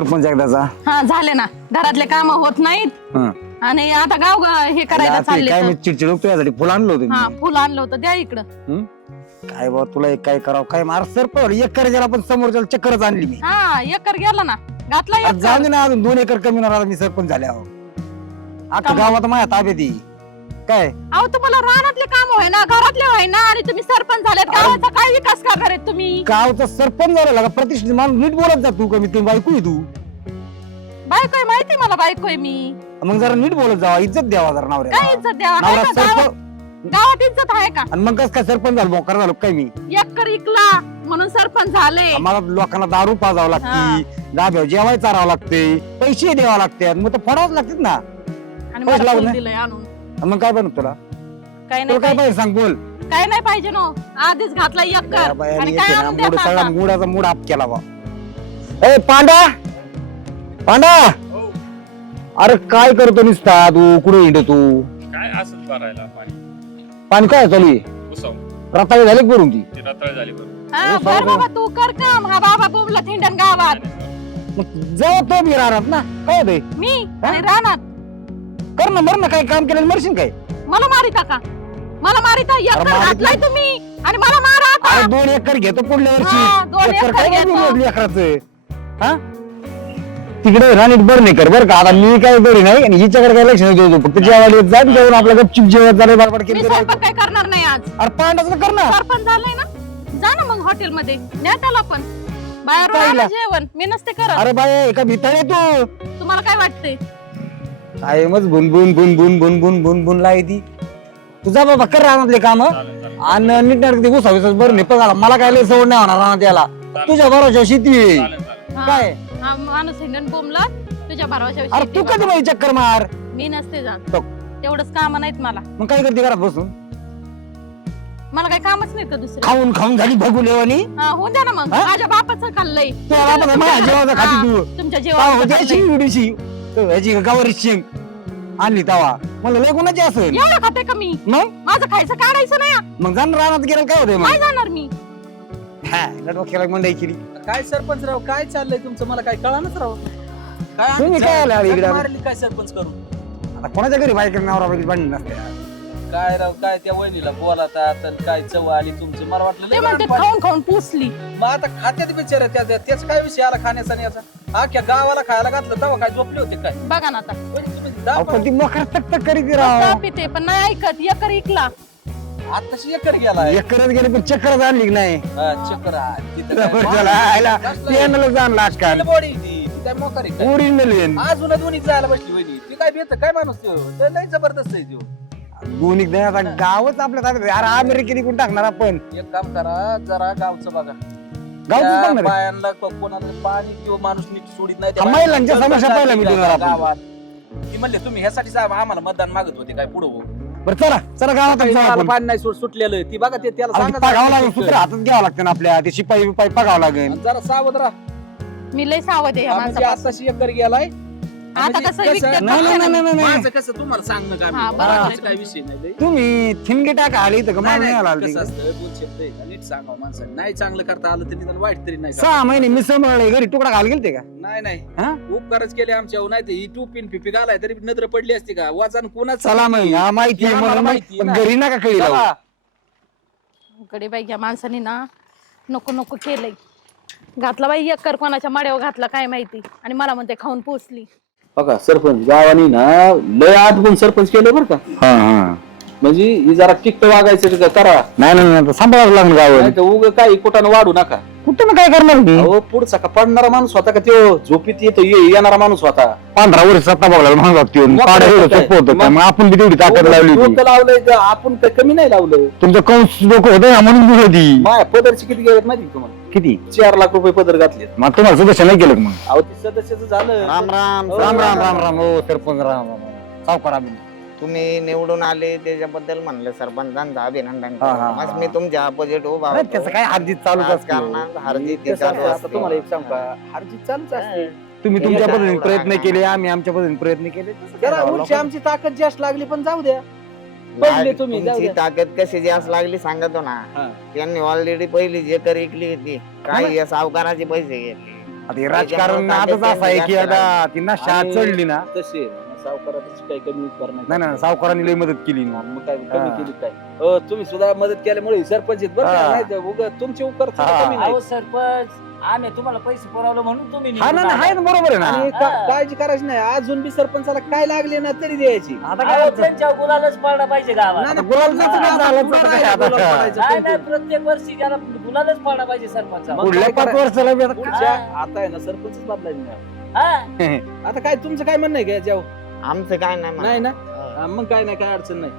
सरपंच एकदाचा. हा झाले ना, घरातले काम होत नाहीत आणि आता गाव हे करायला चालले. काय मी चिडचिड होतो यासाठी फुल आणलं होतं हा मी. फुल आणलं होतं, द्या इकडं. काय बाबा तुला एक काय करावं काय मार सरपंच एक करायला पण समोरच्या चक्करच आणली मी. हा एकर गेला ना, घातला आता एकर. जाऊ दे ना अजून 2 एकर कमी होणार मी सरपंच झाल्यावर. आता गावात माझ्या ताब्यात येईल काय. अहो तुम्हाला रानातले काम होय ना, घरातले होय ना, आणि तुम्ही सरपंच झालेत. गावाचा काय विकास करणार आहेत तुम्ही? गावचा सरपंच झाला का प्रतिष्ठित माणूस नीट बोलत जा तू. कमी तुम्ही बायको आहे तू. बायकोय माहिती मला, बायकोय मी. मग जरा नीट बोलत जावा, इज्जत द्यावा जरा नवऱ्याला. काय इज्जत द्यावा? नवरा आहे का सरपंच गावात इज्जत आहे का? आणि मग कसं काय सरपंच झालो मोकार झालो काय मी. एकर इकला म्हणून सरपंच झाले. आम्हाला लोकांना दारू पाजावं लागते, डाब्यावर जेवाय चारावं लागते, पैसे द्यावं लागतात, मग तर फोडावंच लागतात ना. आणि पैसे मला लागू फुल ना? दिलंय आणून. आणि मग काय बनत तुला काय तुला नाही काय पाहिजे. पाहिजे सांग बोल. काय नाही पाहिजे नो, आधीच घातला एकर आणि काय आणून मूड देता सगळा आता? मुडाचा मूड आप केला बा. ए पांडा पांडा अरे काय करतो निसता तू, कुठे हिंडतो तू? काय असं भरायला पाणी पाणी काय चालू आहे? पुसाव रताळी झाली का भरून ती? ती रताळ झाली बरोबर. हा, बर बाबा तू कर काम. हा बाबा बोबला थिंडन गावात. मग जाऊ तो मी राहणार ना काय होतंय? मी आणि रानात. कर ना मर ना, काय काम केलं मरशील काय? मला मारिता का? मला मारिता? एकर मारित घातलाय नाही. तुम्ही आणि मला मारा आता. अरे 2 एकर घेतो पुढल्या हा, वर्षी. 2 एकर काय घेतो. बोलली एकराचं? हा तिकडे राणीत बरं नाही कर बरं का. आता मी काय बरी नाही आणि हिच्याकडे काय लक्ष नाही देऊ. फक्त जेवायला जाऊन जेवण आपल्या गपचिप जेवत झालं बडबड मी केली. स्वयंपाक काय करणार नाही आज. अरे पांडाचं कर ना. सरपंच झालंय ना, जा ना मग हॉटेल मध्ये, न्या त्याला पण बाहेर काय जेवण. मी नसते करत. अरे बाय एका भिताळे तू तुम्हाला काय वाटतंय? काय मग बुनबुन बुनबुन बुनबुन बुनबुन लाई ती. तुझा बाबा कर रानातले काम चालेल चालेल आणि नीट नाटक उसाविसाच बरं नाही झाला. मला काय लय सवड नाही होणार रानात याला. तुझ्या बरोबर शेती आहे. चालेल चालेल. हा, काय हा माणूस हिंडन बोंबला तुझ्या भरवशा. अरे तू कधी बाई चक्कर मार. मी नसते जात, बघ. तेवढंच काम नाहीत मला. मग काय करते घरात बसून? मला काही कामच नाही का दुसरं. खाऊन खाऊन झाली बघू लेवानी. हा होऊन द्या ना मग. हा? माझ्या बापाचं खाल्लंय. माझ्या जेवाचा खाती तू. तुमच्या एवढीशी ह्याची गावारी शेंग आणली तवा मला लय गुणाची असेल. एवढं खाते का मी? मग माझं खायचं काढायचं नाही हा. मग जाण रानात गेलं काय होतंय काय मग? जाणार मी? डोक्याला मंडई केली. काय सरपंच राव, काय चाललंय तुमचं मला काय कळानच राव. काय तुम्ही काय आला आम्ही इकडे? मारली काय सरपंच करून? आता कोणाच्या घरी बाईक नवरा बाईक भांडण नसते. काय राव, काय त्या वहिनीला बोलातात आणि काय चव आली तुमची. मला वाटलं ते लय म्हणते लहानपणी. खाऊन खाऊन पुसली. मग आता खात्यात बिचार त्याच काय विषय आला खाण्याचा आणि याचा. अख्ख्या गावाला खायला घातलं तेव्हा काय झोपले होते काय? बघा ना आता. वहिनी, तुम्ही अहो, दाखवा. पण ती मोकर तक तक करीत राव. चहा पिते पण नाही ऐकत. एकर इकला. आत्ताशी एकर गेलाय. एकरच गेले पण चक्कर आणली की नाही. हा, चक्कर आहे. तिथं काय त्याला आयला पेनला जाणला आजकाल. बॉडी ती काय मोकार आहे काय? ओरिजिनल अजून दोन्ही जायला बसली वहिनी. ती काय भेट काय माणूस त्यो? तर लय जबरदस्त आहे त्यो. दोन्ही नाही आता गावच आपल्या ताब्यात आहे. अरे अमेरिकेत कोण टाकणार आपण? एक काम करा, जरा गावचं बघा. गावच त्या टाकणार आहे. बायांना कोणाला पाणी किंवा माणूस नीट सोडित नाही. त्या हा, महिलांच्या बायांना समस्या पहिल्या मिटवणार आपण. गावात. ती म्हणले तुम्ही ह्यासाठी आम्हाला मतदान मागत होते काय पुढं हो? बरं चला चला गावात जाऊ मला आपण. पाणी नाही सुटलेलं. ती बघा ते त्याला अरे सांगा पगावं जरा. लागेल सूत्र हातात घ्यावं लागतं ना आपल्या. ते शिपाई बिपाई पगावं लागेल. आणि जरा सावध राहा. मी लय सावध आहे या म्हणजे माणसापासून. आताशी एकर गेलाय. आता म्हणजे कसं कसं- विकतात नाही नाही नाही नाही, नाही माझं कसं तुम्हाला सांगणं काय हा, मी. बरोबर आहे. बाकीचं काय विषय नाही लय. तुम्ही थिंगे टाका आली इथं का नाही, मला नाही आला नाही, कसं आलं. असतं, दोन शब्द आहे का, नीट सांगावं माणसाने. नाही चांगलं करता आलं तरी निदान वाईट तरी नाही करा. 6 महिने मिसळ मिळाले घरी तुकडा घाल गेलते का? नाही नाही हा? उपकारच केले आमच्या नाही तर ही टूपिन पिपी घालाय तरी नजर पडली असती का? वाचन कोणाच चला मग हा माहिती आहे हे आम्हाला मला माहिती आहे पण ना. घरी नका कळी लावू. कडे बाई या माणसाने ना नको नको केलंय. घातला बाई एकर कोणाच्या माड्यावर घातला काय माहिती, आणि मला म्हणते खाऊन पोचली. बघा सरपंच गावानी ना लय आठ गुण सरपंच केलं बरं का. हा हा म्हणजे ही जरा किक्त वागायचं करा. नाही नाही नाही, सांभाळावं लागलं गाव. नाही तर उग काही कुठानं वाढू नका. कुठं ना काय करणार मी? अहो पुढचा का पडणारा माणूस होता का त्यो? झोपीत येतो येणारा माणूस होता. 15 वर्ष सत्ता बघायला महाग पाड्या एवढं सोपं होतं का? मग आपण बी तेवढी ताकद लावली होती. डोकं लावलंय तर आपण काही कमी नाही लावलं. तुमचं कंस डोकं होतं ना म्हणून बी होती. माया पदरची किती गेल्यात माहिती का तुम्हाला? किती? 4 लाख रुपये पदर घातले. मग तुम्हाला सदस्य नाही केलं का मग? अहो ते सदस्याचं झालं. राम राम हो, राम राम राम राम हो सरपंच राम राम सावकार आम्ही. तुम्ही निवडून आले त्याच्याबद्दल म्हणलं सरपंचांचं अभिनंदन हा, हा, करतो. हा. मी तुमच्या अपोजिट उभा नाही, होतो. त्याचं काय हरजीत चालूच असते. राजकारणात हरजीत कसं चालू असतं, आता असते. तुम्हाला एक सांग का, हारजीत चालूच असते. तुम्ही तुमच्या एका पद्धतीने एवढा प्रयत्न राग केले, आम्ही आमच्या पद्धतीने प्रयत्न केले. जरा उंची आमची ताकद जास्त लागली पण जाऊ द्या. पडले तुम्ही, जाऊ तुमची द्या. ताकद कशी जास्त लागली सांगतो ना. हा. त्यांनी ऑलरेडी पहिली जे कर इकली होती काही या सावकाराचे पैसे घेतले. आता हे राजकारण आताच असं आहे की आता ती नशा आणि चढली ना. तसे सावकाराची काही कमी करणार नाही सावकारांनी लई मदत केली ना. मग काय कमी हा. केली काय तुम्ही सुद्धा मदत केल्यामुळे हे सरपंच आहेत बरं का? हा. नाही तर उगाच तुमची उकर हा. कमी नाही अहो सरपंच आम्ही तुम्हाला पैसे पुरवलं म्हणून तुम्ही हा ना निवडून आहे ना, बरोबर आहे ना. आणि काळजी करायची नाही अजून बी सरपंचाला काय लागले ना तरी द्यायची आता आले. काय अहो, त्यांच्या गुलालच पडला पाहिजे गावात नाही, आता गुलालचं तर काय झालं तर काय आता? नाही नाही प्रत्येक वर्षी त्याला गुलालच पडला पाहिजे सरपंच मग पुढल्या काय 5 करा- वर्षाला बी आता पुढच्या आता आहे ना सरपंचच बदलायचं नाही आता काय तुमचं काय म्हणणं आहे का याच्यावर आमचं काय नाही म्हणत. नाही ना हा. मग काय नाही काय अडचण नाही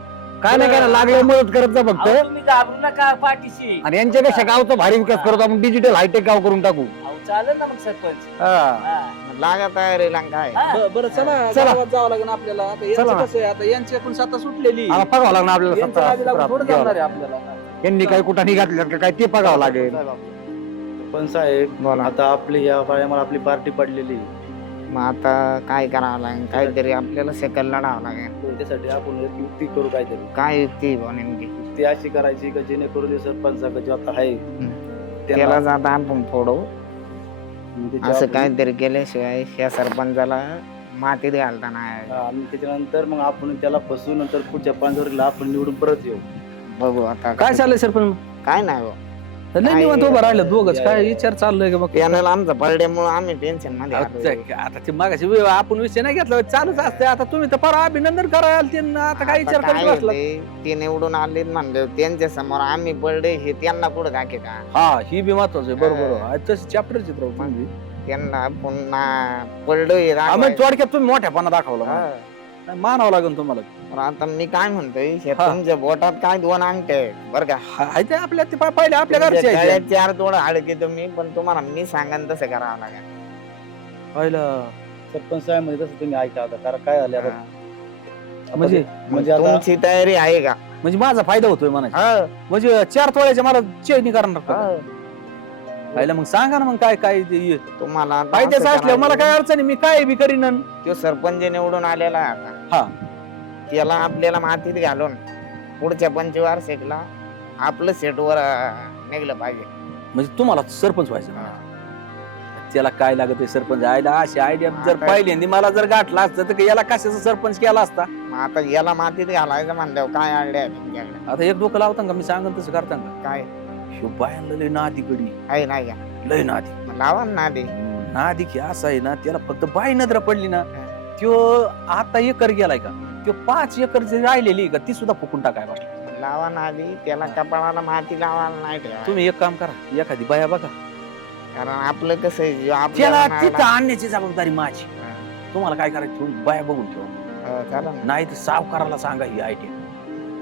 काय नाही काय नाही, लागलं मदत करत जा फक्त. तुम्ही घाबरू नका पाठीशी आणि यांच्यापेक्षा गावचा भारी विकास करतो आपण, डिजिटल हायटेक गाव करून टाकू. अहो चालेल ना मग सरपंच हा. हा. लागा तयारीला काय हा. बरं चला चला. गावात जावं लागेल आपल्याला आता यांचं चला ना. कसं आहे आता यांच्याकडून सत्ता सुटलेली आता बघावं लागणार आपल्याला यांच्या नादी लागून थोडं सत्ता जमणार आहे आपल्याला यांनी काही कुठं घातल्यात का काय ते बघावं लागेल. पण साहेब बोला. आता आपली या पाळ्यामुळे आपली पार्टी पडलेली मग आता काय करावं लागेल काहीतरी आपल्याला सेकल लढावं लागेल. त्यासाठी आपण एक युक्ती करू काहीतरी काय युक्ती बा नेमकी ती अशी करायची का जेणेकरून सरपंचाचा जो आता आहे त्याला जाता आपण फोडू म्हणजे जे असं आपण- काहीतरी केल्याशिवाय या सरपंचाला मातीत घालता नाही. हा, आणि त्याच्यानंतर मग आपण त्याला फसवून नंतर पुढच्या पांढरीला आपण निवडून परत येऊ. बघू आता काय चाललंय सरपंच काय नाही बा. नाही निवांत उभं राहिलं दोघच काय विचार चाललोय का मग पॅनल आमचं पडल्यामुळे आम्ही टेन्शन मध्ये आलोय. आता ते मागाशी आपण विषय नाही घेतला चालूच असते आता तुम्ही तर फार अभिनंदन कराल त्यांना आता काय विचार आता करत काय बसला होते, ते निवडून आले म्हणले त्यांच्या समोर आम्ही पडले हे त्यांना कुठं दाखे का हा ही बी महत्वाचं आहे बरोबर आहे. तशी चॅप्टर चित्र त्यांना पुन्हा पडलोय थोडक्यात तुम्ही मोठ्यापणा दाखवला मानावं लागेल तुम्हाला आता मी काय म्हणतोय हे हा. तुमच्या बोटात काय 2 अंगठे आहेत, बरं का आहे ते आपल्या ते पहिले आपल्या घरचे तुमच्या आहेत. गळ्यात 4 तोड हाडके तुम्ही पण तुम्हाला मी सांगन तसं करावं लागेल. पहिलं सरपंच साहेब म्हणजे तसं तुम्ही ऐका आता कारण काय झालं आता हा. म्हणजे म्हणजे आता तुमची तयारी आहे का म्हणजे माझा फायदा होतोय म्हणायचं हा. म्हणजे 4 तोळ्याच्या मला चेनी करणार का? हा. पहिलं मग सांगा ना मग काय काय ते तुम्हाला आता फायद्याचं असं असल्यावर मला करायचं. काय अडचण आहे मी काय बी करीन तो सरपंच निवडून आलेला आहे आता हा त्याला आपल्याला मातीत घालून पुढच्या पंचवार्षिकला आपलं सेटवर निघलं पाहिजे. म्हणजे तुम्हाला सरपंच व्हायचं त्याला काय लागत आहे सरपंच आयला अशी आयडिया जर आता- पहिल्यांदा मला जर गाठला असतं तर याला कशाचा सरपंच केला असता मग आता याला मातीत घालायचं म्हणल्यावर काय आयडिया आहे तुमच्याकडे आता एक डोकं लावता का मी सांगन तसं करता का काय ह्यो बायांना लय नादी गडी आहे नाही का लय नादी मग लावा ना आधी नादी की असं आहे ना त्याला फक्त बाई नजर पडली ना त्यो आता एकर गेलाय का त्यो 5 एकर जी राहिलेली का ती सुद्धा फुकून टाकाय बसला. लावा ना आधी त्याला कपाळाला माती लावायला नाही ठेवा तुम्ही एक काम करा एखादी बाया बघा कारण आपलं कसं आहे, जो त्याला आपल्याला तिथं नाला- आणण्याची जबाबदारी माझी तुम्हाला काय करायचं थोडी बाया बघून ठेवा चालेल ना. नाही तर सावकाराला सांगा ही आयडिया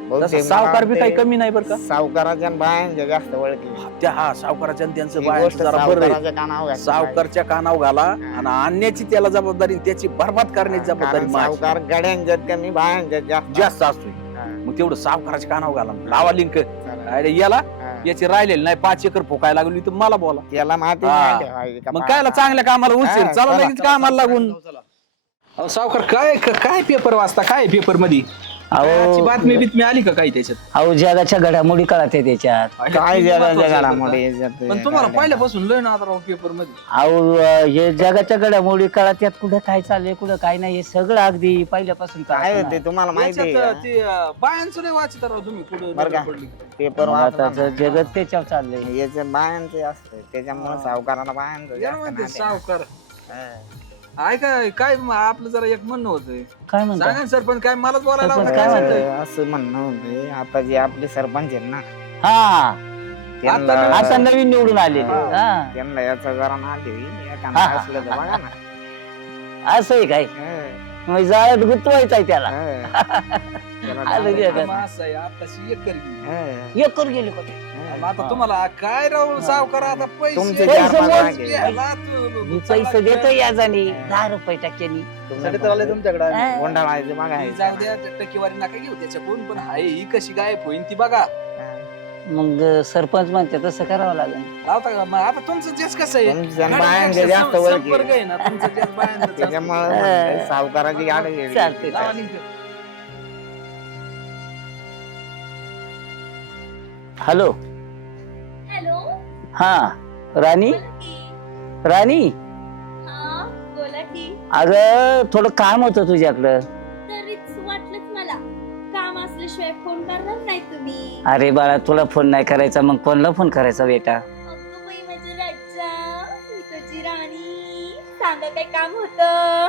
बहुतेक मला सावकार बी काही वाटतंय कमी नाही बरं का सावकाराच्या आणि बायांच्या जास्त ओळखी त्या हा सावकाराच्या आणि त्यांचं ही बायांचं गोष्ट जरा बरं आहे. सावकाराच्या कानावर घातली सावकारच्या कानावर घाला आणि आणण्याची त्याला जबाबदारी त्याची बरबाद करण्याची पाहिजे. जबाबदारी कारण माझी सावकार गड्यांच्यात कमी बायांच्यात जास्त जास्त असतोय हा, मग तेवढं सावकाराच्या कानावर घाला लावा लिंक चालेल. अरे याला हा. याची राहिलेली नाही 5 एकर फोकायला लागली तर मला बोला त्याला माती हा. नाही ठेवायची मग कपाळाला. कायला चांगल्या कामाला उशीर हा, चला चला. लगेच कामाला लागून सावकार काय काय पेपर वाचता काय पेपर मध्ये अहो बातमी बितमी आली का काही त्याच्यात अहो जगाच्या घडामोडी कळत आहे त्याच्यात काय जगाच्या घडामोडी पण याच्यात तुम्हाला पहिल्यापासून लय ना आता पेपर मध्ये अहो हे जगाच्या घडामोडी कळत त्यात कुठं काय चाललंय कुठं काय नाही हे सगळं अगदी पहिल्यापासून काय कळतं होते ना. तुम्हाला माहिती आहे याच्यात का? ते बायांचं लय वाचत राव तुम्ही कुठं बरं का? नजर पडली. पेपर आताचं जगत त्याच्यावर चाललंय याच्यात बायांचे असते त्याच्यामुळे सावकाराला बायांचं या जास्त म्हणते नाद आहे. सावकार हा. ऐका काय आपलं जरा एक म्हणणं होतंय काय म्हणता सांगा ना सरपंच काय मलाच बोलायला सरपंच लावता काय काय म्हणताय? म्हणताय? असं म्हणणं होते आता जे आपले सरपंच आहेत ना हा त्यांना आता नवीन निवडून आलेले हा त्यांना याचा जरा नाद आहे. एखादं हा, हा, असलं तर बघा ना असं आहे काय हा, मग जाळ्यात गुंतवायचं आहे त्याला हा. त्याला आलं नाद की आहे. आता. मग असं आहे, आताशी एक करगी. हा, एकर गेली का ते? हा. आता तुम्हाला काय राहू सावकार आता तुमचे पैसे 4-5 पैसे लाख आहे. घ्यायला तू- मी पैसे देतो याजानी 10 रुपये टक्क्यानी तुम्ही आले तुमच्याकडे हा. गोंधळायचं बघा ही जाऊ द्या त्या टक्केवारी नका घेऊ त्याच्याकडून पण आहे ही कशी गायब होईन ती बघा मग सरपंच म्हणते तसं करावं लागेल लावता का मग आता तुमचं जेच कसं आहे तुमच्या गाडीपेक्षा बायांचे जास्त ओळखी संपर्क आहे ना तुमचं जेच बायांचं जास्त. त्याच्यामुळे हा. सावकाराची गाडी गेली. चालते लावा चालते. link. हॅलो हॅलो हा राणी बोला की. राणी अगं थोडं काम होतं तुझ्याकडं. तरीच वाटलंच मला, काम असल्याशिवाय फोन करणार नाही तुम्ही. अरे बाळा तुला फोन नाही करायचा मग कोणला फोन करायचा बेटा? अगं बाई माझी राजा, मी तुझी राणी, सांगा काय काम होतं?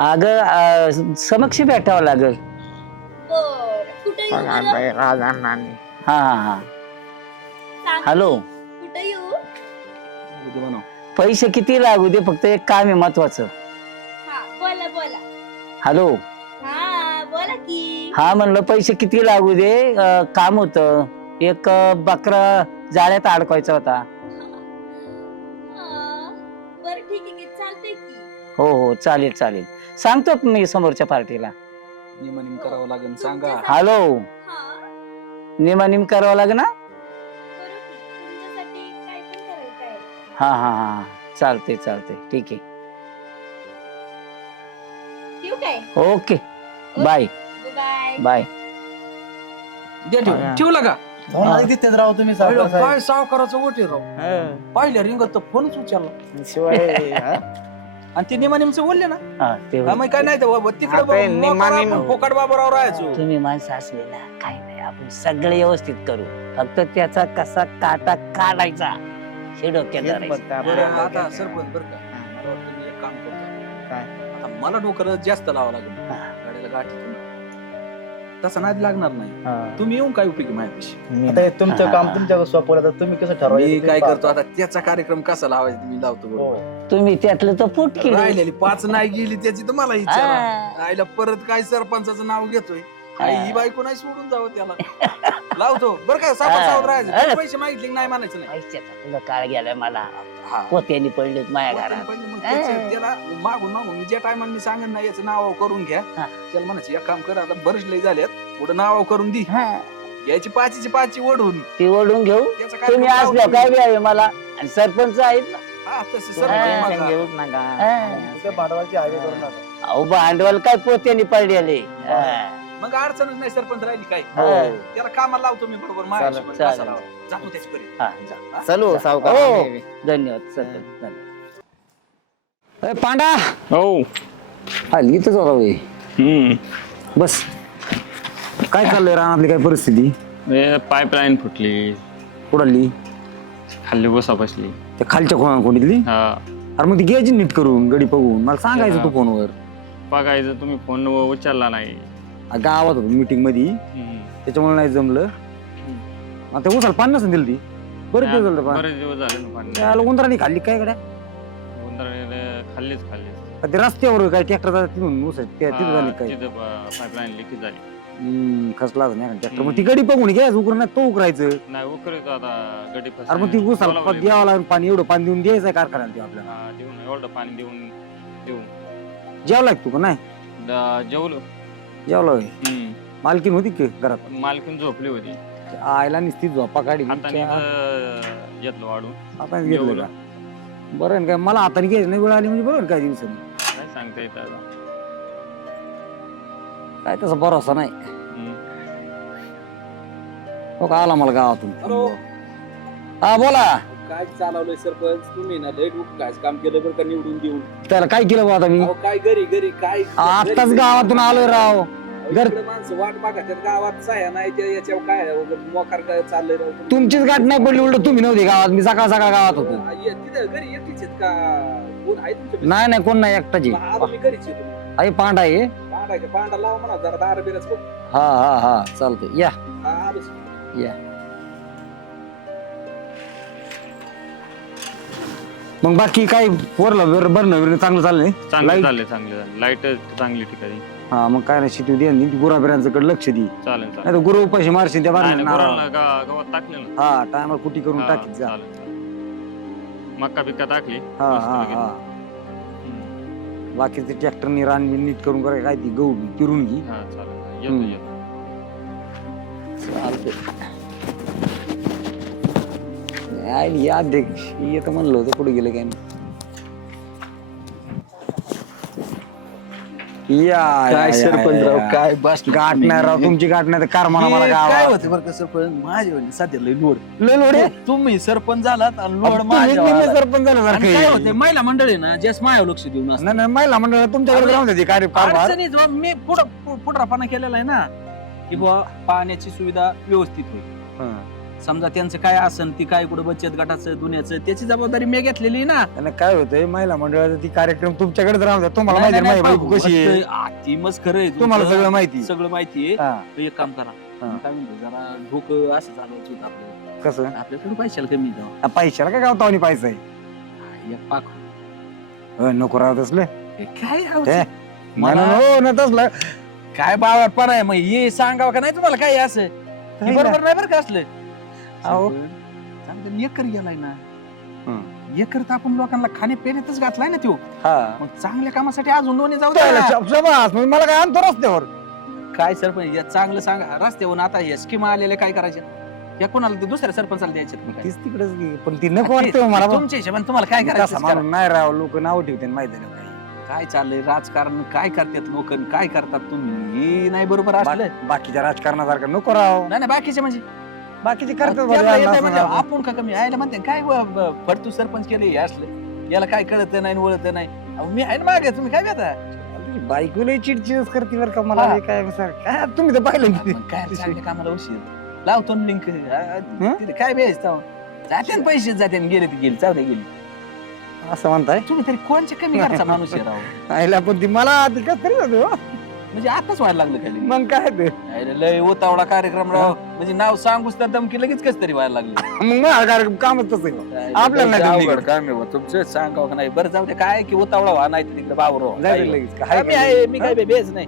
अगं समक्ष भेटावं लागल. बर, कुठं येऊ बरं? राजांना हा हा हा. सांग हॅलो. की, कुठं येऊ? पैसे किती लागू दे फक्त एक काम आहे महत्वाचं. हा बोला बोला. हॅलो. हा बोला की. हा म्हणलं पैसे किती लागू दे काम होतं. एक बकरा जाळ्यात अडकवायचा होता. हा, बरं ठीक आहे की, चालतंय की. हो हो चालेल चालेल. सांगतो मी समोरच्या पार्टीला. निम करावं लागेल सांगा. हॅलो. हा नेमानिम करावं लागेल ना? बरं की, तुमच्यासाठी काय पण करायचं आहे. हा हा हा चालते चालते ठीक आहे. ठेवू काय? Okay bye bye. बाय. ठेवला का? तिथेच राहू तुम्ही सावकार साहेब. काय सावकाराचं ओटे राव. पाहिल्या रिंगत तर फोनच उचलला शिवाय आणि ते निमानिमचं बोलले ना. हा ते हा, मग काय नाही तर आता तिकडे निमानिम- फोकाट बाबराव राहायचो. तुम्ही माणसं असलेला काही नाही आपण सगळे व्यवस्थित करू. फक्त त्याचा कसा काटा काढायचा हे डोक्यात धरायचं. बरं आता सरपंच बरं का, मला वाटतं मी एक काम करतो. काय? आता मला डोकं जास्त लावावं लागेल हा. गाडीला गाठी तसं नाही लागणार नाही. तुम्ही येऊन काय उपयोग माहिती. आता हे तुमचं काम तुमच्या सोपवलं तर तुम्ही कसं मी ठरवायचं काय करतो आता त्याचा कार्यक्रम कसा लावायचा मी लावतो बरोबर. तुम्ही त्यातलं तर फुट केलं. राहिलेली 5 नाही गेली त्याची तर मला विचारा. आईला परत काय सरपंचाचं नाव घेतोय. आई ही बायको नाही सोडून जावं त्याला. लावतो बरं का, सावध राहायचं. पैसे मागितले नाही म्हणायचं नाही. तुला काळ गेलाय मला. हा. पोत्यानी पडलेत माझ्या घरात. पहिले मग त्याला मागून मी ज्या टायमाला मी सांगेन ना याचं नाव करून घ्या, हा. त्याला म्हणायचं एक काम कर, आता बरेच लय झाल्यात थोडं नाव करून दी. हा. याची 5ची ओढून ती ओढून घेऊ. त्याचा तुम्ही कार्यक्रम असल्या लावतो. काय द्यावे मला आणि सरपंच आहेत ना. हा, तसं हा. सरपंच माझा. घेऊच नका. हा. भांडवालची हावे करून टाका. अहो भांडवल काय पोत्यानी पडलेले. हा. मग अडचणच नाही सरपंच राहिली काय. हो. त्याला कामाला लावतो मी बरोबर माझ्या चालेल, हिशोबाने. कसा चालेल. लावा. जातो त्याची घरी. हा. हा? चलू सावकार. हो. आम्ही. धन्यवाद सरपंच धन्यवाद. अरे पांडा हो. इथंच होता होय. बस काय चाललंय रानातली काय परिस्थिती? पाईपलाईन फुटली, कुडाली खाली बसा बसली. त्या खालच्या कोणीतली? हा अरे मग ती घ्यायची नीट करून गडी बघून मला सांगायचं तू फोनवर. बघायचं तुम्ही फोन उचलला नाही. गावात होतो मीटिंग मध्ये त्याच्यामुळे नाही जमलं. आता उसाला 50 दिली ती बरेच दिवस झालं. बरेच दिवस झाले ना पाणी. त्याला उंदराने खाल्ली काय गड्या? खाल्लीच ते रस्त्यावर काय ट्रॅक्टर जातात तिथून ऊस तिथं झाली काय? पाईपलाईन लिकेज झाली. खसलाच नाही ट्रॅक्टर. मग ती गडी बघून घ्यायचं उकरून नाही तो उकरायचं. नाही उकरतो आता गडी अरे मग ती उसाला द्यावं लागेल पाणी. एवढं पाणी देऊन द्यायचं कारखान्याला ते आपल्याला. देऊन एवढं पाणी देऊन देऊ. जेवला तू का नाही? जेवलो. जेवला होय. मालकीन होती की घरात? मालकीन झोपली होती. आईला निस्ती झोपा काढी हाताने घेतलं वाढून. आता घेतलं का? बरं आहे ना काय, मला हाताने घ्यायचं नाही वेळ आली म्हणजे बरोबर काय दिवसांनी काय सांगता येत आता. काय तसा भरोसा नाही. हो का आला मला गावातून. हॅलो. हा बोला. काय चालवलंय सरपंच तुम्ही ना लय काय काम केलं बरं का निवडून देऊन. त्याला काय केलं बा आता मी? अहो, काय घरी काय आताच गावातून आलोय राव. घर इकडे माणसं वाट बघा त्यात गावात साया नाही ते याच्यावर काय मोकार काय चाललंय राव. तुमचीच गाठ नाही पडली उलट तुम्ही नव्हते गावात. मी सकाळ सकाळ गावात होतो. तिथं घरी एकटीच आहेत का कोण आहे तुमच्या? नाही नाही कोण नाही एकटाची आलो मी घरीच येतो. आई पांडा आहे. पांडा का पांडा लावा म्हणा जरा दार बिरच बघ. हा हा हा चालतंय या आलोच. या. मग बाकी काय वरलं बरणं चांगलं चाललंय? चांगले Light? चालले चांगले लाईट चांगली ठिकाणी. हा मग काय नाही शेती दे गुराबिरांकडे लक्ष दे. चालेल नाही तर गुरु पैसे मारशील त्या नाही, बाहेर. गुरांना गावात टाकले ना. हा टायमाला कुटी करून हा, टाकीत जा. चालेल. मक्का बिक्का टाकली. हा मस्त हा पैकी. हा. बाकी ते ट्रॅक्टरनी रान बी नीट करून करायचं काय ती गहू बी चिरून घे. हा चालेल येतो हम्म. येतो. या अध्यक्ष येतं म्हणलं होतं पुढे गेलं काय नाही. या काय सरपंचराव काय बस गाठ नाही राव तुमची गाठ नाही तर कार म्हणा मला काय गावात होतं बरं का सरपंच माझ्या सध्या लय लोड लय लोड आहे. तुम्ही सरपंच झालात आणि लोड तुम्हीच माझ्या निम्मे वाला. सरपंच झाले आणि काय सारखे. होते महिला मंडळी आहे ना जास्त माझ्यावर लक्ष देऊन असतात. नाही नाही महिला मंडळ तुमच्याकडे राहून द्यायची कार्य कारभार. अडचणीत व मी पुढारपणा केलेला आहे ना की बुवा पाण्याची सुविधा व्यवस्थित होईल. हं. समजा त्यांचं काय असन ती काय कुठं बचत गटाचं दुनियाचं त्याची जबाबदारी मी घेतलेली आहे ना. आणि काय होतंय महिला मंडळाचा ती कार्यक्रम तुमच्याकडे राहून द्या. तुम्हाला माहिती आहे माझी बायको कशी आहे. ती मस्त खरं आहे तुम्हाला तुमचं. सगळं माहिती सगळं माहिती आहे. हा. तर एक काम करा हा. काय म्हणतो जरा डोकं असं चालवायचं होतं आपल्याला. कसं आपल्याकडे पैशाला कमी द्यावं. पैशाला काय गावतावणी पाहिजे एक पाक नको राहत असले हे काय हे, आवडतं? म्हणून मला- हो न तसलं काय बावटपणा आहे मग हे सांगावं का नाही तुम्हाला काय असं हे काय बरोबर नाही बरं का असलं अहो. चांगलं एकर गेलाय ना हं. एकर तर आपण लोकांना खाण्यापिण्यातच घातलाय ना तो हा मग चांगल्या कामासाठी अजून दोन्ही जाऊ द्या त्याला ना. शबास, मग मला काय आणतो रस्त्यावर काय सरपंच या चांगलं सांगा रस्त्यावरून आता या स्कीम आलेल्या काय करायच्या या कोणाला ते दुसऱ्या सरपंचाला द्यायच्यात मग काय? तीच तिकडेच गेली. पण ती नको वाटते हो मला तुमच्या हिशोबाने तुम्हाला काय तसा करायचं माणूस नाही राव लोक नाव ठेवते माहिती नाही काही. काय चाललंय राजकारण काय करतात लोक काय करतात तुम्ही हे नाही बरोबर असलं बाकीच्या राजकारणासारखं नको राव नाही नाही बाकीचे म्हणजे बाकीचे करतात त्याला येतंय बघा, म्हणजे असं आपण का कमी आयला म्हणते काय फडतू सरपंच केले हे असलं याला काय कळत नाही वळत नाही अहो, मी आहे ना मागे तुम्ही काय घेता तुझी बायको लय चिडचिडच करते बरं का मला हा. लय काय सर काय तुम्ही तर पाहिलं ना ते. मग काय चांगल्या कामाला उशीर लावतो लिंक काय बेस जाते पैसे जाते गेले ते गेले चालते गेले असं म्हणताय तुम्ही तरी कोणच्या कमी करता माणूस आहे राव आईला पण ती मला ती कस तरी होते हो. म्हणजे आताच व्हायला लागलं खाली मग काय ते आयला लय उतावळा कार्यक्रम राव म्हणजे नाव सांगूच तर दमकी लगेच कस तरी व्हायला लागलं मग माझा कार्यक्रम कामच तसं आहे. आपल्याला नाही अवघड जमलं. काम आहे बुवा. तुमचं सांगावं का नाही बरं जाऊ दे काय की उतावळा व्हा नाही तर तिकडे बावर जाऊ दे लगेच. काय मी आहे मी काय बेस नाही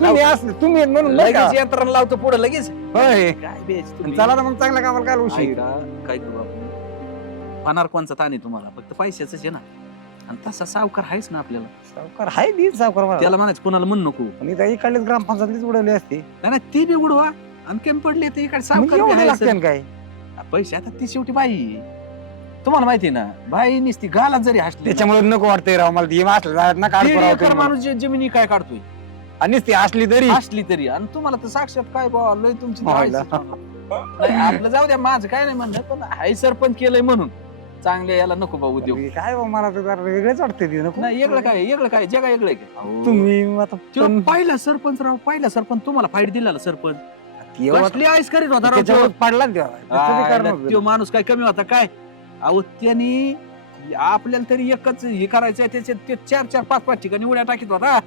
तुम्ही असले तुम्ही आहेत म्हणून बरं का? लगेच यंत्रणा लावतो पुढे लगेच होय. काय बेस तुम्ही? चला ना मग चांगल्या कामाला काय उशीर ऐका, काय करू आपण होणार कोणचा ताण आहे तुम्हाला फक्त पैशाच आहे ना आणि तसा सावकार आहेच ना आपल्याला सावकार हाय दी सावकार मला. त्याला म्हणायचं कोणाला म्हण नको पण इथं इकडलीच ग्रामपंचायतलीच उडवली असते नाही नाही, ती बी उडवा आणि कमी पडली तर इकडे मग सावकार बी एवढं आहे लागते सर. ना काय पैसे आता ती शेवटी बाई आहे. तुम्हाला माहिती आहे ना बाई नुसती गालात जरी हसली ना, त्याच्यामुळे नको वाटतंय राव मला ती असलं जात ना काढतो दीड राव एकर तुम्ही. माणूस जमिनी काय काढतोय आणि ती असली तरी हसली तरी आणि तुम्हाला तर साक्षात काय बाबा लय तुमची व्हायला. नाही, आपलं जाऊ द्या माझं काय नाही म्हणणं पण हाय सरपंच केलंय म्हणून चांगले याला नको बा उद्योग काय बा, मला तर जरा वेगळंच वाटतंय ती नको नाही वेगळं काय जगा वेगळं आहे का? अहो, तुम्ही आता त्यो पण- पहिला सरपंच राव पहिला सरपंच तुम्हाला फाईट दिला सरपंच ती एवढं- कसली आईस करीत होता राव त्याच्यावर त्यो. पडला ना तेव्हा. त्याचं बी कारण होतं. त्यो माणूस काय कमी होता काय अहो त्यांनी आपल्याला तरी एकच हे करायचं त्याच्यात ते 4-4, 5-5 ठिकाणी उड्या टाकीत होता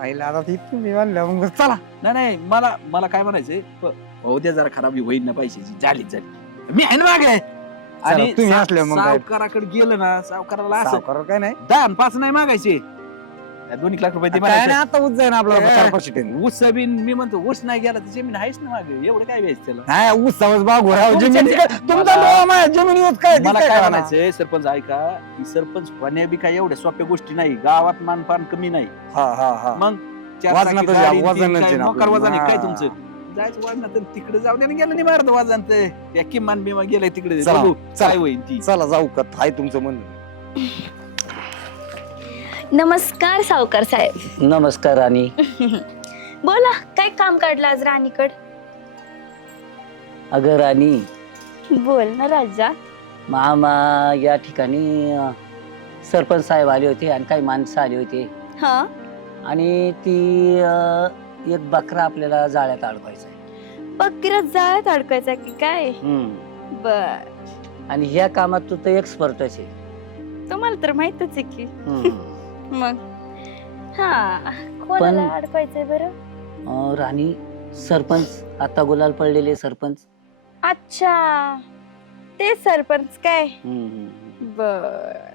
आईला आता ती तुम्ही म्हणल्या मग चला नाही मला काय म्हणायचंय हो द्या जरा खराबी होईल ना पैशाची झाली मी आहे ना मागे आणि तुम्ही असल्या मग काय? सावकाराकडे गेलं ना सावकाराला असं सावकार काय नाही 10-5 नाही मागायचे 2 लाख रुपये ते काय नाही म्हणायचे. आता उच जाईन आपल्याला ए. 4-5 टीन. ऊस बिन मी म्हणतो ऊस नाही गेला तर जमीन आहेच ना मागे एवढं काय व्यायचं त्याला नाही ऊस सवस बाग राव तुमच्या जमीन ते- तुमचा मला- डोळा माझ्या जमिनीवर काय मला दिसतंय काय का म्हणायचंय सरपंच ऐका की सरपंच होण्या बी काय एवढ्या सोप्या गोष्टी नाही गावात मानपान कमी नाही हा हा हा मग वजनातच चारचाकी गाडी, वजनच तीन आहे ना काय मोकार आपलं. वजन आहे काय हा. तुमचं जायचं वजनात तिकडे जाऊ दे गेलं नाही मारत वजन ते त्या किमान बिमा गेलाय तिकडे चला, बघू चला. काय होईल ती चला जाऊ का हाय तुमचं म्हणणं नमस्कार सावकार साहेब नमस्कार राणी. बोला काय काम काढलं आज राणीकड अगं राणी बोल ना राजा मामा या ठिकाणी सरपंच साहेब आले होते आणि काही माणसं आली होती हा आणि ती एक बकरा आपल्याला जाळ्यात अडवायचा आहे. बकरा जाळ्यात अडकायचा की काय हम्म. बर आणि ह्या कामात तू तर एक्सपर्टच आहे. तुम्हाला तर माहितच आहे की हम्म. मग हा कोणाला अडकायचंय बरं राणी सरपंच आता गुलाल पडलेले सरपंच. अच्छा ते सरपंच काय हम्म. बर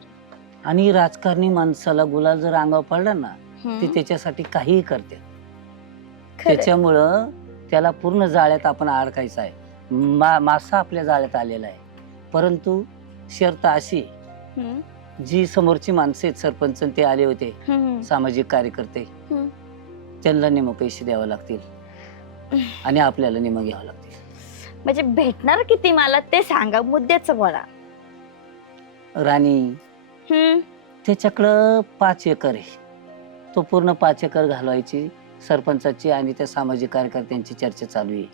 आणि राजकारणी माणसाला गुलाल जर अंगावर पडला ना ते त्याच्यासाठी काहीही करते. त्याच्यामुळं त्याला पूर्ण जाळ्यात आपण अडकायचं आहे. मासा आपल्या जाळ्यात आलेला आहे परंतु शर्त अशी जी समोरची माणसं आहेत सरपंच ते आले होते सामाजिक कार्यकर्ते त्यांना निम पैसे द्यावे लागतील आणि आपल्याला निम घ्यावं लागतील. म्हणजे भेटणार किती मला ते सांगा मुद्द्याच बोला. राणी त्याच्याकडं 5 एकर आहे. तो तो पूर्ण 5 एकर घालवायची सरपंचाची आणि त्या सामाजिक कार्यकर्त्यांची चर्चा चालू आहे.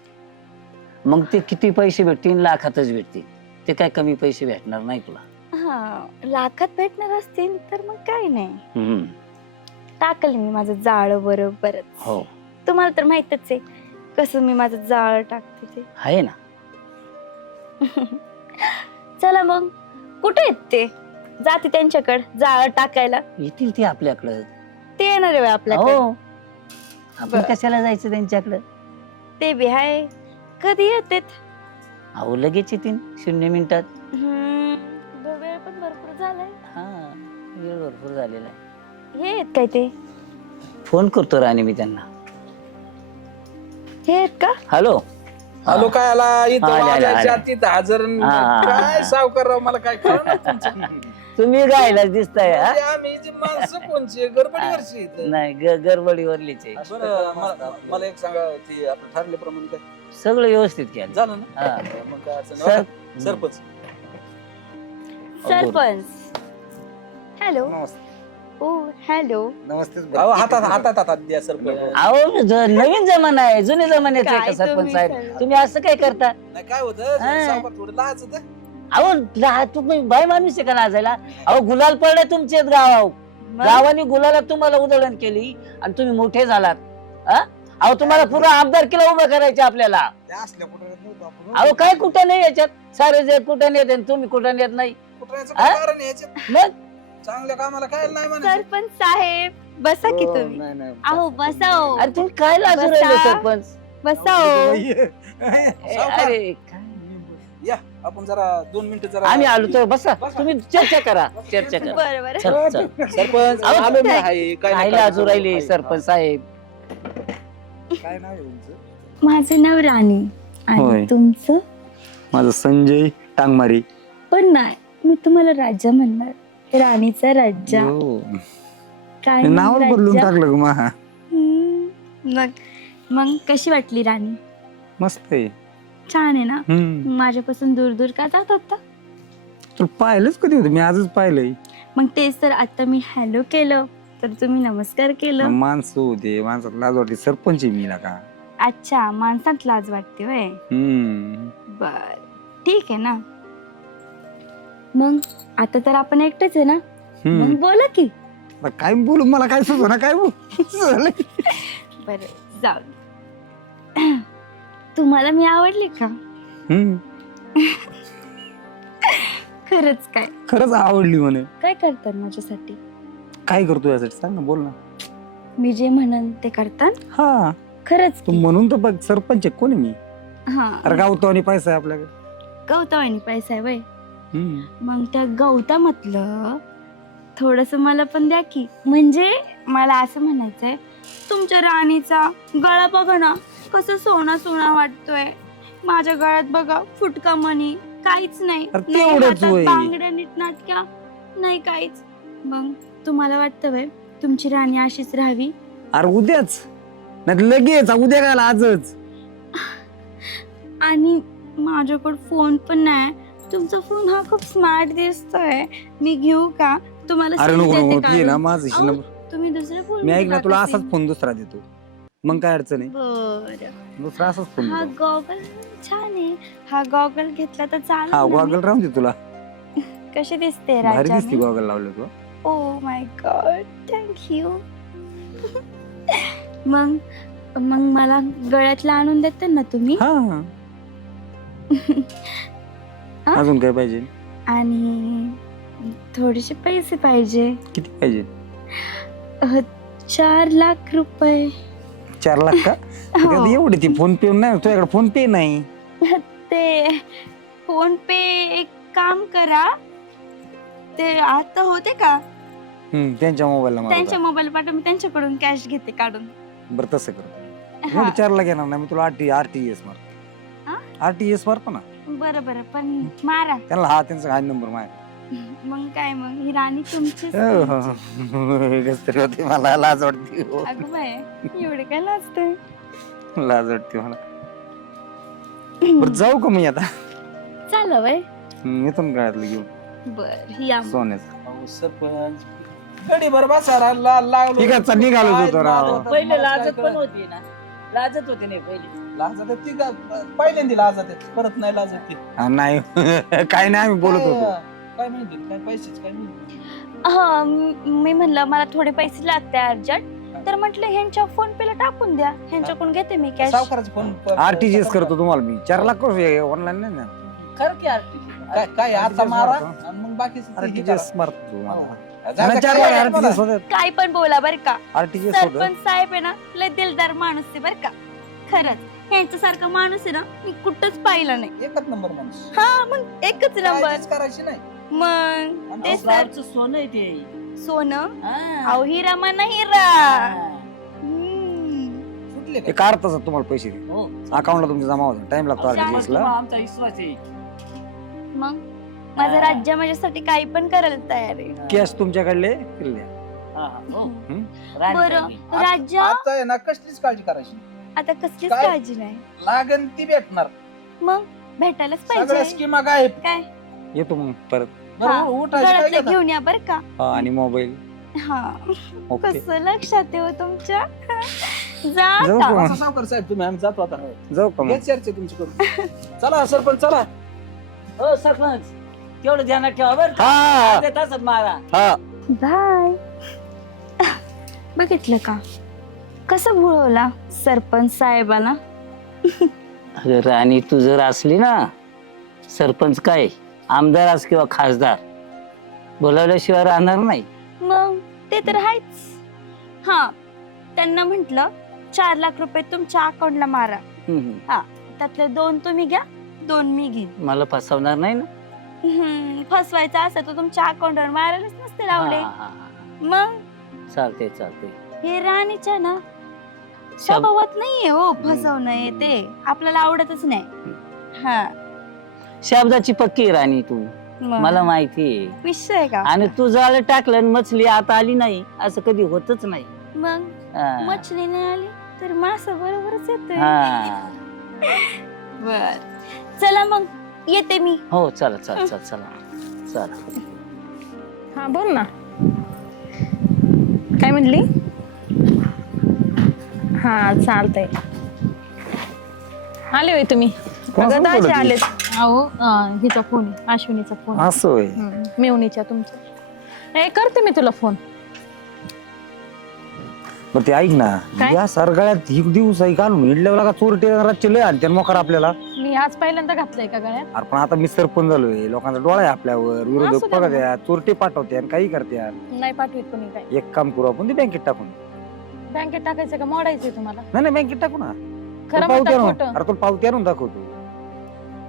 मग ते किती पैसे भेटतील? लाखातच भेटतील. ते काय कमी पैसे भेटणार नाही तुला. हा लाखात भेटणार असतील तर मग काय नाही, टाकल मी माझं जाळ बरोबरच. हो तुम्हाला तर माहितच आहे कसं मी माझं जाळ टाकते ते. आहे ना. चला मग कुठे आहेत ते? जाते त्यांच्याकडे जाळ टाकायला. येतील ते आपल्याकडं. ते येणार आहे आपल्याकडे. हो आपण कशाला जायचं त्यांच्याकडं? ते बी आहे. कधी येतात? अहो लगेच येतील 0 मिनिटात. वेळ पण भरपूर झालाय. हा वेळ भरपूर झालेला आहे. हे आहेत काय ते? फोन करतो राणी मी त्यांना. हे आहेत का? हॅलो. हॅलो काय आला इथं आले, आले, वाजायच्या आले. तिथं हजर हा. काय सावकारराव मला काय कळलं तुमचं. तुम्ही गायला दिसताय. हा? म्हणजे आम्ही जी माणसं कोणची गडबडीवरची इथं. नाही गडबडीवरलीच आहे. बरं मला एक सांगा ती आपण ठरल्याप्रमाणे काय सगळं व्यवस्थित केलं. झालं ना? हा. मग काय अडचण सर नाही. सरपंच सरपंच. हॅलो. ओ हॅलो. नमस्ते. अहो, हातात द्या सरपंच. अहो नवीन जमाना आहे. जुने जमान्याचे काय का सरपंच तुम्ही साहेब? सर? तुम्ही असं काय करता? नाही काय होतं हा. सावकार थोडं लाज होतं. अहो तुम्ही बाय माणूस आहे का लाजायला? अहो गुलाल पडले तुमचे गाव. गावाने गुलाला तुम्हाला उधळण केली आणि तुम्ही मोठे झालात. हा? अहो तुम्हाला पुरा आमदार किला उभं करायचे आपल्याला. त्या असल्या कुठं येत नव्हतं आपण. अहो काय कुठं नाही याच्यात? सारे जे कुठं येत तुम्ही कुठं येत नाही. कुठं याचं काय कारण आहे याच्यात? मग चांगल्या कामाला काय नाही म्हणायचं. सरपंच साहेब बसा की तुम्ही. नाही नाही अहो बसा हो. अरे तुम्ही काय लाजू बसा. राहिले सरपंच? बसा हो. सावकार, अरे काय? या आपण जरा 2 मिनिटं जरा आम्ही आलो तर बसा. तुम्ही चर्चा करा. चर्चा करा. बरं बरं. चल चल. सरपंच अहो, आलो मी आहे. काय नाही लाजू राहिले सरपंच साहेब? काय नाव आहे तुमचं? माझं नाव राणी होय. आणि तुमचं? माझं संजय टांगमारी. पण नाही मी तुम्हाला राजा म्हणणार. राणीचा राजा. हो. काय नाव मग बदलून राजा? टाकलं ग मा. मग कशी वाटली राणी? मस्त आहे. छान आहे ना? हम्म. माझ्यापासून दूर दूर का जात होता? तुला पाहिलंच कधी होतं? मी आजच पाहिलंय. मग तेच तर आता मी हॅलो केलं तर तुम्ही नमस्कार केलं. माणसं होते, माणसात लाज वाटते. सरपंच आहे मी ना का. अच्छा माणसात लाज वाटते वय. बर ठीक आहे ना. मग आता तर आपण एकटेच आहे ना? मग बोला की. आता काय बोलू? मला काय सुचव ना काय बोलू. बर जाऊ दे. तुम्हाला मी आवडली का? खरंच काय? खरंच आवडली म्हणे. काय करतात माझ्यासाठी? काय करतो यासाठी सांग ना, बोल ना. मी जे म्हणन ते करतात? हा खरंच तू की? म्हणून तर बघ सरपंच आहे. कोण आहे मी? हा अरे गावतो आणि पैसा आहे आपल्याकडे. गौतमानी पैसा आहे वय. मग त्या गौतमातलं थोडस मला पण द्या की. म्हणजे मला असं म्हणायचंय तुमच्या राणीचा गळा बघा ना कसं सोना सोना वाटतोय. माझ्या गळ्यात बघा फुटका मणी काहीच नाही. अरे नाही तेवढंच हातात वय. बांगड्या नीटनाटक्या नाही काहीच. मग तुम्हाला वाटतं वय तुमची राणी अशीच राहावी? अरे उद्याच नाही लगेच. उद्या काय आजच. आणि माझ्याकडे फोन पण नाही. तुमचा फोन हा खूप स्मार्ट दिसतोय. मी घेऊ का? तुम्हाला अरे सिम नको देते नको काढून. ये ना माझं अहो, नंबर. तुम्ही दुसरा फोन मी ऐक ना घेता तुला का असाच सिम? फोन दुसरा देतो. मग काय अडचण आहे? बरं. दुसरा असाच फोन हा देतो. गॉगल छान आहे. हा गॉगल घेतला तर चालेल हा ना मी? गॉगल राहून दे तुला. कशी दिसते भारी राजा दिसते मी? गॉगल लावलं तू. Oh my God thank you. मग मग मला गळ्यातला आणून देता ना तुम्ही? हा हा? अजून काय पाहिजे? आणि थोडेसे पैसे पाहिजे. किती पाहिजे? 4 लाख रुपये. 4 लाख का? हो. त्यात एवढी ती फोन पे नाही. तुझ्याकडे फोन पे नाही. ते फोन पे एक काम करा. ते आता होते का? त्यांच्या मोबाईलला त्यांच्या मारतो. मोबाईल पाठवून मी त्यांच्याकडून कॅश घेते काढून. बरं तसं कर. हा. एवढं 4 लाख येणार नाही. मी तुला आरटीएस हा? मारतो. आरटीएस मारतो ना बरं बरं पण मारा. त्यांना. हा त्यांचा हा नंबर मार. मग काय मग ही राणी तुमचीच. कसतरी होते. मला लाज वाटते. अगं बाय एवढे काय लाजते? लाज वाटते मला. बरं जाऊ का मी आता? चाल वय. येतो ना गळ्यातलं घेऊन बर या मग. सोन्याचं. अहो, सरपंच कडी भर बसा लागलो ठीक आहे, चल, निघालो काय होतो राव. नाद होता, पहिले मला काय लाजत पण कळत. होती ना, लाजत होती नाही पहिले. लाजत आहे, ती पहिल्यांदा लाजत आहे, परत नाही लाजत ती. नाही काय नाही आम्ही बोलत होतो. काय माहिती काय पैसेच काय माहिती. हा मी म्हणलं मला थोडे पैसे लागते अर्जंट, तर म्हटलं ह्यांच्या फोन पे ला टाकून द्या, ह्यांच्याकडून घेते मी कॅश. सावकाराचा फोन आरटीजीएस करतो तुम्हाला मी 4 लाख ऑनलाईन नाही ना. खरं की आरती काय काय आता RTGS मारा मारतो. आणि मग बाकीचं ते हे आरटीजीएस करा. मारतो तुम्हाला. हो. नाही, 4 लाख आरटीजीएस होते. काय पण बोला बर का, आरटीजीएस होतं. सरपंच साहेब आहे ना लय दिलदार माणूस आहे बर का. खरंच ह्यांच्यासारखा माणूस आहे ना मी कुठंच पाहिला नाही. एकच नंबर माणूस हा मग एकच नंबर. काळजीच करायची नाही. मग ते सर गावचं सोनं आहे ते. सोनं हा. अहो हिरा म्हणा हिरा. हा. हम्म. सुटले का? एक अर्धा तुम्हाला पैसे हो. अकाउंटला तुमच्या जमा होतात. टाइम लागतो आरटीजीएस ला. आमचा विश्वास आहे. मग माझं राज्य माझ्यासाठी काही पण करायला तयार आहे. कॅश तुमच्याकडले किल्ले. हा, हा. हो. हम्म. राणी बरं राणी. राज्य आता आहे ना कसलीच काळजी करायची. आता कसलीच काय? काळजी नाही. लागन ती भेटणार. मग भेटायलाच सगळ्या पाहिजे. स्कीमा गायब. काय येतो मग परत. बरं, हा. उठायचं काय गळ्यातलं घेता? घेऊन या बर का. हा, आणि मोबाईल. हा ओके. कसं लक्षात येऊ तुमच्या. जा जाऊ आता. का? असं सावकार साहेब तुम्ही आम्ही जातो आता. जाऊ का मग? हेच चर्चा तुमची करू. चला सरपंच चला. हो सरपंच, तेवढं ध्यानात ठेवा बरं का. हा अर्ध्या तासात मारा. हा. बाय. बघितलं का कसं भुळवला सरपंच साहेबाला. अगं राणी, तू जर असली ना, सरपंच काय आमदार अस किंवा खासदार, बोलावल्याशिवाय राहणार नाही. मग ते तर आहेच. हा त्यांना म्हंटल 4 लाख रुपये तुमच्या अकाउंटला मारा, हम्म. त्यातले 2 तुम्ही घ्या, 2 मी घेईन. मला फसवणार नाही ना. फसवायचं असं तर तुमच्या अकाउंटवर मारायलाच नसते लावले. हा, हा, हा. मग चालते चालते. हे राणीच्या ना स्वभावात नाहीये हो फसवणं हे, ते आपल्याला आवडतच नाही. हा शब्दाची पक्की राणी तू, मग मला माहिती आहे. विषय आहे का. आणि तू जाळ टाकलं आणि मछली आता आली नाही, असं कधी होतच नाही. मग हा. मछली नाही आली तर मासा बरोबरच येतोय. हा. बर चला मग येते मी. हो चला चला चला चला चला. हा बोल ना, काय म्हणली. हा चालतंय. आले होय तुम्ही. कोणासोबत अगं दाजी बोलत आलेत. अहो हिचा फोन आहे, अश्विनीचा फोन. असं होय. मेवणीच्या तुमच्या. ए करते मी तुला फोन. बरं ते ऐक ना, काय? या सरगळ्यात एक दिवस घालून हिडल्यावर का चोरटे रातचे लय आणि त्यानं मोकार आपल्याला. मी आज पहिल्यांदा घातलंय का गळ्यात. अरे पण आता मी सरपंच झालोय, लोकांचा डोळा आहे आपल्यावर, असू विरोधक द्या बघत मग. आहे, चोरटे पाठवते आणि काही करते यार. नाही पाठवीत कोणी काय. एक काम करू आपण, ते बँकेत टाकून. बँकेत टाकायचं का मोडायचंय तुम्हाला. नाही नाही, बँकेत टाकू ना. खरं पावती म्हणता आणून, खोटं. अरे तुला पावती आणून दाखवतो.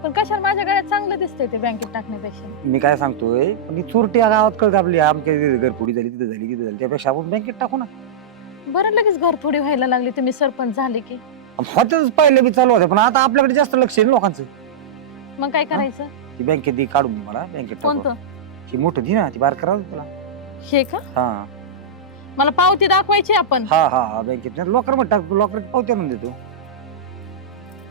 पण कशाला माझ्या गळ्यात चांगलं दिसतंय ते बँकेत टाकण्यापेक्षा. मी काय सांगतोय, पण ही चोरटी या गावात कळत आपली, आमच्या घरपुडी झाली, तिथे झाली, तिथे झाली, त्यापेक्षा आपण बँकेत टाकू ना. बरं लगेच घर थोडी व्हायला लागली तुम्ही सरपंच झाले की. होतेच पहिले बी चालू होते, पण आता आपल्याकडे जास्त लक्ष आहे ना लोकांचं. मग काय करायचं. ती बँकेत दी काढून दे मला, बँकेत टाकू. कोणतं. ती मोठं दी ना, ती बार करा तुला. हे का हा मला पावती दाखवायची आपण. हा हा हा, बँकेत लॉकर मध्ये टाकतो, लॉकर पावती आणून देतो.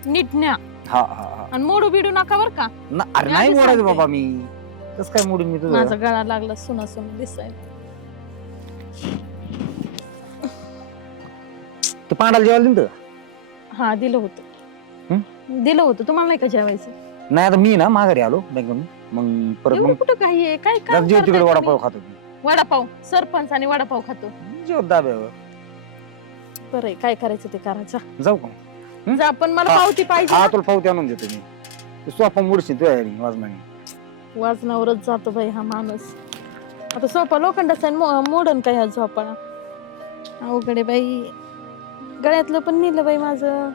नीट न्या हा हा हा. आणि मोडू बिडू नका बर का. अरे मी नाही आधी मोडायचं सांगते. बाबा मी. कसं काय मोडून मी तुझं. माझा गळा लागला सुना सुना दिसायला. ते पांडाला जेवायला दिलं होतं का? हा दिलं होतं. दिलं होतं तुम्हाला नाही का जेवायचं. नाही आता मी ना माघारी आलो बँकेतून, मग परत एवढं मग कुठं काही आहे काय काम जेव तिकडे करताय वडापाव तुम्ही? खातो मी. वडापाव सरपंच आणि वडापाव खातो. जेव दाब्यावर. बरं काय करायचं ते करायचं. जाऊ का? जा पण मला हा. पावती पाहिजे हा ना. तुला पावती आणून देतो मी. तू सोपा मुडशील तुझ्या वाजनाने. वाजनावरच जातो बाई हा माणूस. आता सोपा लोखंडाचा मोडन काय ह्या झोपाळा. अवघडे बाई. गळ्यातलं पण नेलं बाई माझं.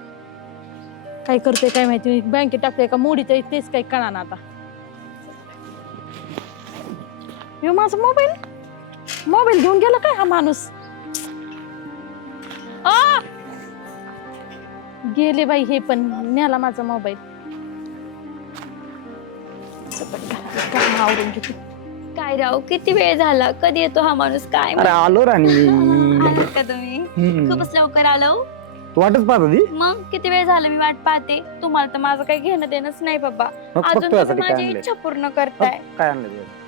काय करते काय माहिती. बँकेत टाकते का मोडीत तेच काही कळा ना आता. यो माझा मोबाईल घेऊन गेला काय हा माणूस. आ! गेले बाई हे पण न्याला माझा मोबाईल. आवरून घेते. काय राव किती वेळ झाला, कधी येतो हा माणूस काय अरे आलो राणी. आलात का तुम्ही. खूपच लवकर आलो. तू वाटच पाहत होती. मग किती वेळ झाला मी वाट पाहते. तुम्हाला तर माझं काही घेणं देणंच नाही बाबा. मग अजून बघतो यासाठी तुम्ही काय माझी आणलंय. इच्छा पूर्ण करताय. काय आणलं तुझ्यासाठी?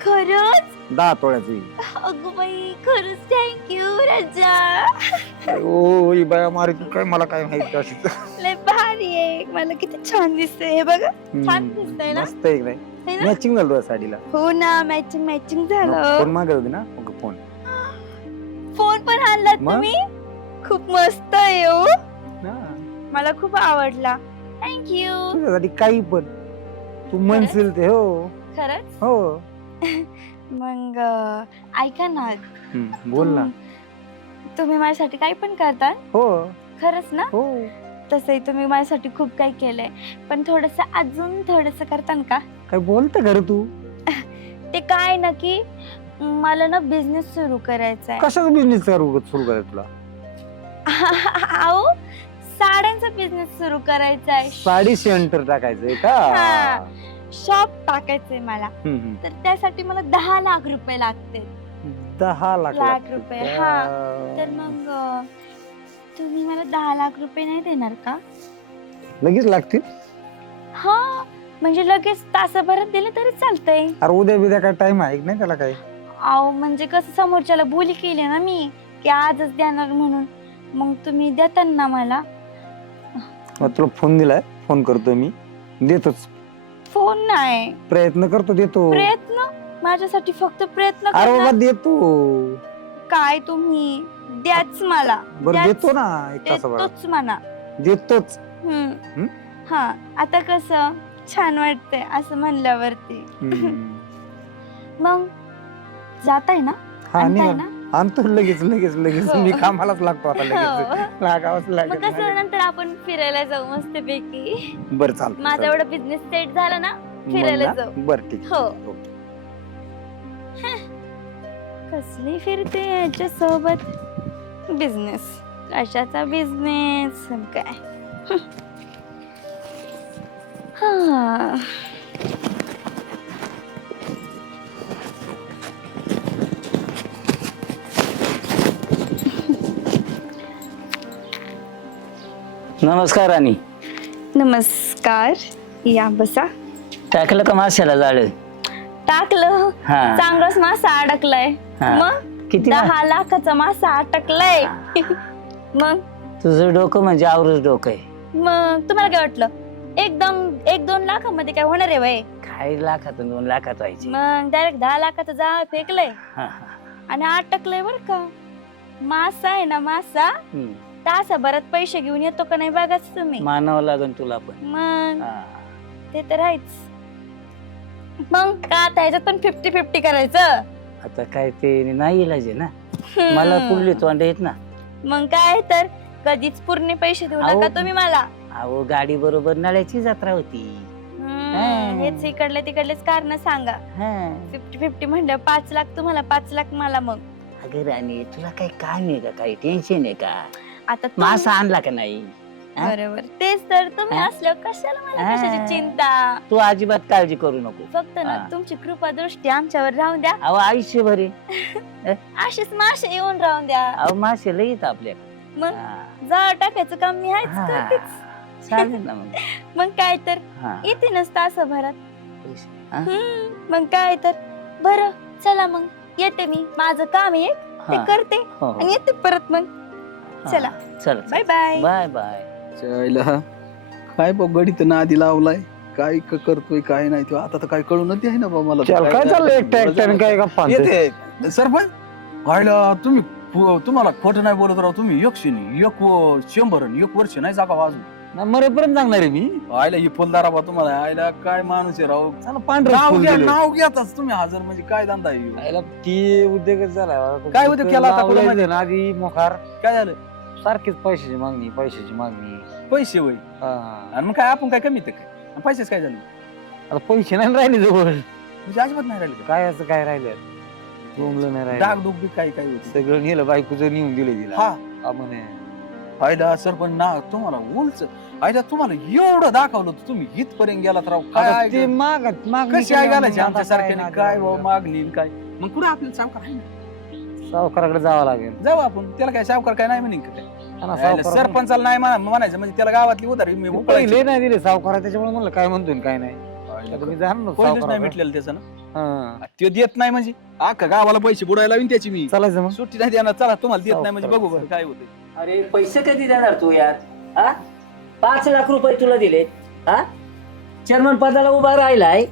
खरंच 10 तोळ्याची. अगं बाई खरंच थँक्यू राजा. ओ ही बाया मारी तू काय मला काय माहिती अशी. लय भारी आहे मला किती छान दिसतंय हे बघा. छान दिसतंय ना? मस्त आहे नाही है ना? मॅचिंग झालं तुझ्या साडीला. हो ना मॅचिंग मॅचिंग झालं. फोन मागत होती ना फोन. फोन पण आणलात मग? तुम्ही खूप मस्त आहे हो हा. मला खूप आवडला थँक्यू. तुझ्यासाठी काही पण तू म्हणशील ते. हो खरंच हो. मग ऐका ना बोल ना. तुम्ही माझ्यासाठी काही पण करता हो खरंच ना? हो. तसंही तुम्ही माझ्यासाठी खूप काही केलंय पण थोडस अजून थोडस करतान का? काय बोलते खरं तू. ते काय ना की मला ना बिझनेस सुरू करायचा आहे. कशाचा बिझनेस सुरू करायचा तुला. अहो साड्यांचा बिझनेस सुरू करायचा आहे. साडी सेंटर टाकायचंय का. हा. शॉप टाकायचंय मला. हम्म. तर त्यासाठी मला 10 लाख रुपये लागते. 10 लाख लाख रुपये, हा. तर मग तुम्ही मला 10 लाख रुपये नाही देणार का? लगेच लागतील. हा म्हणजे लगेच तासाभरात दिले तरी चालतंय. अरे उद्या बिद्या काय टाइम आहे की नाही त्याला काय. अहो म्हणजे कसं समोरच्याला बोली केली ना मी की आजच देणार म्हणून मग तुम्ही देता ना मला. मग तुला फोन दिलाय फोन करतो मी देतोच. फोन नाही प्रयत्न करतो देतो. प्रयत्न माझ्यासाठी फक्त प्रयत्न अरे बाबा करणार. देतो. काय तुम्ही द्याच मला. बरं द्याच. देतो ना एक तासाभरात देतोच म्हणा. देतोच. हम्म. हा आता कसं छान वाटतंय असं म्हणल्यावरती. मग जाताय ना? हा आणताय निघा. ना? आणतो लगेच लगेच लगेच हो. मी कामालाच लागतो आता लगेच. हो. लागावंच मग लागेल. कसं नंतर आपण फिरायला जाऊ मस्तपैकी. बरं चालतं. माझा एवढा बिझनेस सेट झाला ना फिरायला जाऊ. बरं ठीक हो. ओके. कसली फिरते याच्या सोबत बिझनेस कशाचा बिझनेस काय. हा नमस्कार राणी. नमस्कार या बसा. टाकलं का माशाला जाळ. टाकलं हा. चांगलाच मासा अडकलाय. हा. मग किती 10 लाखाचा मासा अटकलाय. मग तुझं डोकं म्हणजे आवरच डोकं आहे. मग तुम्हाला काय वाटलं एकदम 1-2 लाखामध्ये काय होणार आहे वय. काही लाखातून 2 लाखात व्हायची. मग डायरेक्ट 10 लाखाचं जाळ फेकलंय हा, हा. आणि अटकलंय बर का. मासा आहे ना मासा हम्म. तासाभरात पैसे घेऊन येतो का नाही बघाच तुम्ही. मानावं लागेल तुला पण. मग हा. ते तर आहेच. मग का आता ह्याच्यात पण 50-50 करायचं. आता काय ते नाही इलाज आहे ना. मला पुढली तोंड येत ना. मग काय तर कधीच पूर्ण पैसे देऊ अहो. नका तुम्ही मला. अहो गाडी बरोबर नळ्याची जत्रा होती. हेच इकडले तिकडलेच कारण सांगा. हा. 50-50 म्हणलं 5 लाख तुम्हाला 5 लाख मला. मग अगं राणी तुला काही काम आहे का काही टेन्शन आहे का. आता मासा आणला का नाही. हा? बरोबर तेच तर तुम्ही हा? असल्यावर कशाला मला हा. कशाची चिंता. तू अजिबात काळजी करू नको. फक्त ना हा. तुमची कृपा दृष्टी आमच्यावर राहून द्या. अहो आयुष्यभर आहे. असेच मासे येऊन राहून द्या. अहो मासे लई येत आपल्याकडे. मग जाळ टाकायचं काम मी आहेच हा. करतेच. चालेल ना मग. मग काय तर हा. येते नसतं तासाभरात. हा? मग काय तर बरं चला मग येते मी. माझं काम आहे ते हा. करते हो, हो. आणि येते परत. मग हा. चला चल बाय बाय. Bye bye. चायला काय बा गडीत नादी लावलाय काय करतोय काय नाही तो आता तर काय कळून आहे ना बा मला. चल काय चाललंय एक ट्रॅक्टर काय गप्पा आणतोय? येते सरपंच व्हायला तुम्ही तुम्हाला खोटं नाही बोलत राव. तुम्ही 100 आणि 1 वर्ष नाही जागा अजून. ना मरेपर्यंत सांगणार आहे मी. आयला ही फुलदारा बा तुम्हाला आयला काय माणूस आहे राव. चला पांढरं नाव फुल घ्या दिलंय. नाव घ्याच तुम्ही हजर म्हणजे काय धंदा आहे ह्यो? याला ती उद्योगच झाला. काय उद्योग केला आता तुला माहिती? ना आधी मोकार काय झालं सारखीच पैशाची मागणी. पैसे होय हा. आणि मग काय आपण काय कमी ते काय पैसेच काय झाले आता पैसे नाही राहिले जवळ. म्हणजे अजिबात नाही राहिले काय असं काय राहिलं जमलं नाही राहिलं. डाग डुग बी काय काय होत सगळं नेलं बायकोचं नेऊन दिलं तिला. हा म्हणे आयला सरपंच ना तुम्हाला उलच आयला तुम्हाला एवढं दाखवलं होतं, तुम्ही इथपर्यंत गेलात राव. काय आता ते आहे? मागणी कशी आहे घालायची आता आमच्या सारख्याने काय काय ना बाबा मागणी काय मग कुठे आपल्याला सावकार आहे ना? सावकाराकडे जावं लागेल. जाऊ आपण त्याला काय सावकार काय नाही म्हणेन का काय? हा ना, आयला सावकार सरपंचाला नाही म्हणायचं म्हणजे त्याला गावातली उधारी मी उकळायची. पहिले नाही दिले सावकारा त्याच्यामुळे म्हणलं काय म्हणतोय आणि काय नाही. आयला तुम्ही जाणार ना पहिलेच नाही सावकाराकडे. भेटलेलं त्याचं ना हा. तो देत नाही म्हणजे अख्खा गावाला पैसे बुडायला लावीन त्याची मी चालायचं मग सुट्टी नाही देणार. चला तुम्हाला देत नाही म्हणजे चला, बघू बरं चला. काय होतं. अरे पैसे कधी देणार तू यार? हा 5 लाख रुपये तुला दिले. हा चेअरमन पदाला उभा राहिलाय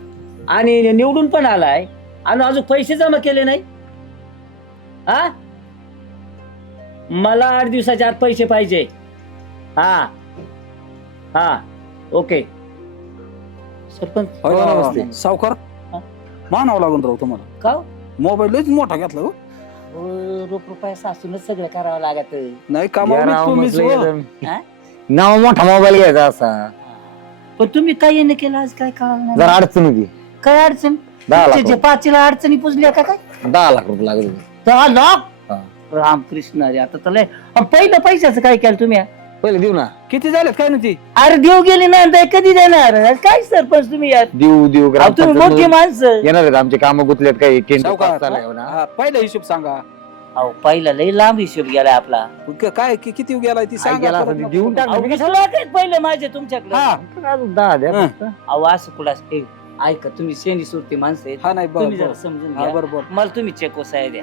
आणि निवडून पण आलाय आणि अजून पैसे जमा केले नाही. हा मला 8 दिवसाच्या आत पैसे पाहिजे. हा हा ओके. सरपंच नमस्ते. सावकार हा? मानावं लागून राहू तुम्हाला. का मोबाईल लयच मोठा घेतला हो. रोख रुपये सासूनच सगळं करावं लागत. नाही या कामावर राव तुम्हीच म्हटलं हो. एकदम. हा? नाव मोठा मोबाईल घ्यायचा असा पण तुम्ही काय येणं केलं आज? काय कळलं जरा नाही. अडचण होती. काय अडचण? 10 लाख तुमच्या जे 5 अडचणी पुजल्या का काय? 10 लाख रुपये लागले. 10 लाख? हा. रामकृष्ण रे. आता तर पहिलं पैशाचं काय केलं तुम्ही? पहिले देऊ ना. किती झालेत काय नाही ती अरे देव गेले ना आता कधी देणार? काय सरपंच तुम्ही यार? देऊ देऊ अहो, तुम्ही ग्रामपंचायत मोठी माणसं. येणार आहेत आमचे काम गुतलेत काही केंद्र सावकार पास झालंय हो ना. हा, पहिला हिशोब सांगा. अहो पहिला लई लांब हिशोब गेलाय आपला. काय किती गेलाय ती काय सांगा गेला परत असं नको. देऊन टाक. अहो, कशाला काय पहिलं माझे तुमच्याकडे? हा अजून 10 द्या हं. फक्त. अहो असं कुठं असं- ए, ऐका तुम्ही शेणी सुरती माणसं आहेत. हा नाही तुम्ही जरा बरोबर समजून हा घ्या. बरोबर. मला तुम्ही चेक वसाय द्या.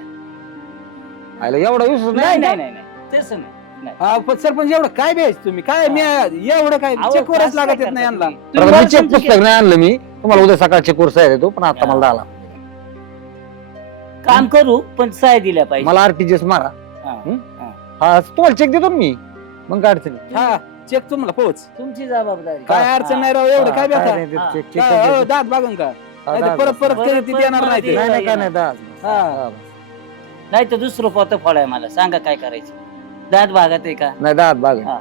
आयला एवढा विश्वास नाही नाही नाही नाही नाही तसं नाही. हा पण सरपंच एवढं काय द्यायचं तुम्ही काय मी एवढं काय अहो, चेक वरच असं लागत काय येत नाही करता यांना. तुम्ही? तुम्ही बरं, मी मला चेक समजून पुस्तक नाही आणलं मी. तुम्हाला उद्या सकाळचे कोर्स आहे देतो पण आता मला 10 लाख. घ्या. काम करू पण साय दिल्या पाहिजे. मला आरटीजीएस मारा. हा. हा तुम्हाला चेक देतो ना मी. मग काय अडचण नाही. हा चेक तुम्हाला पोच तुमची जबाबदारी. काय अडचण नाही राव एवढं काय हा, बेकार नाही, ते हा. check- check हा, करायचं. हो, दात बागन का हा, नाही तर 10 परत बस. परत परत- कधी ती देणार परत नाही ते. मला नाही नाही काय नाही. नाही 10. हा. नाही तर दुसरं पोतं फोडाय मला सांगा काय करायचं. दात भागात आहे का? नाही 10 बाग. हा.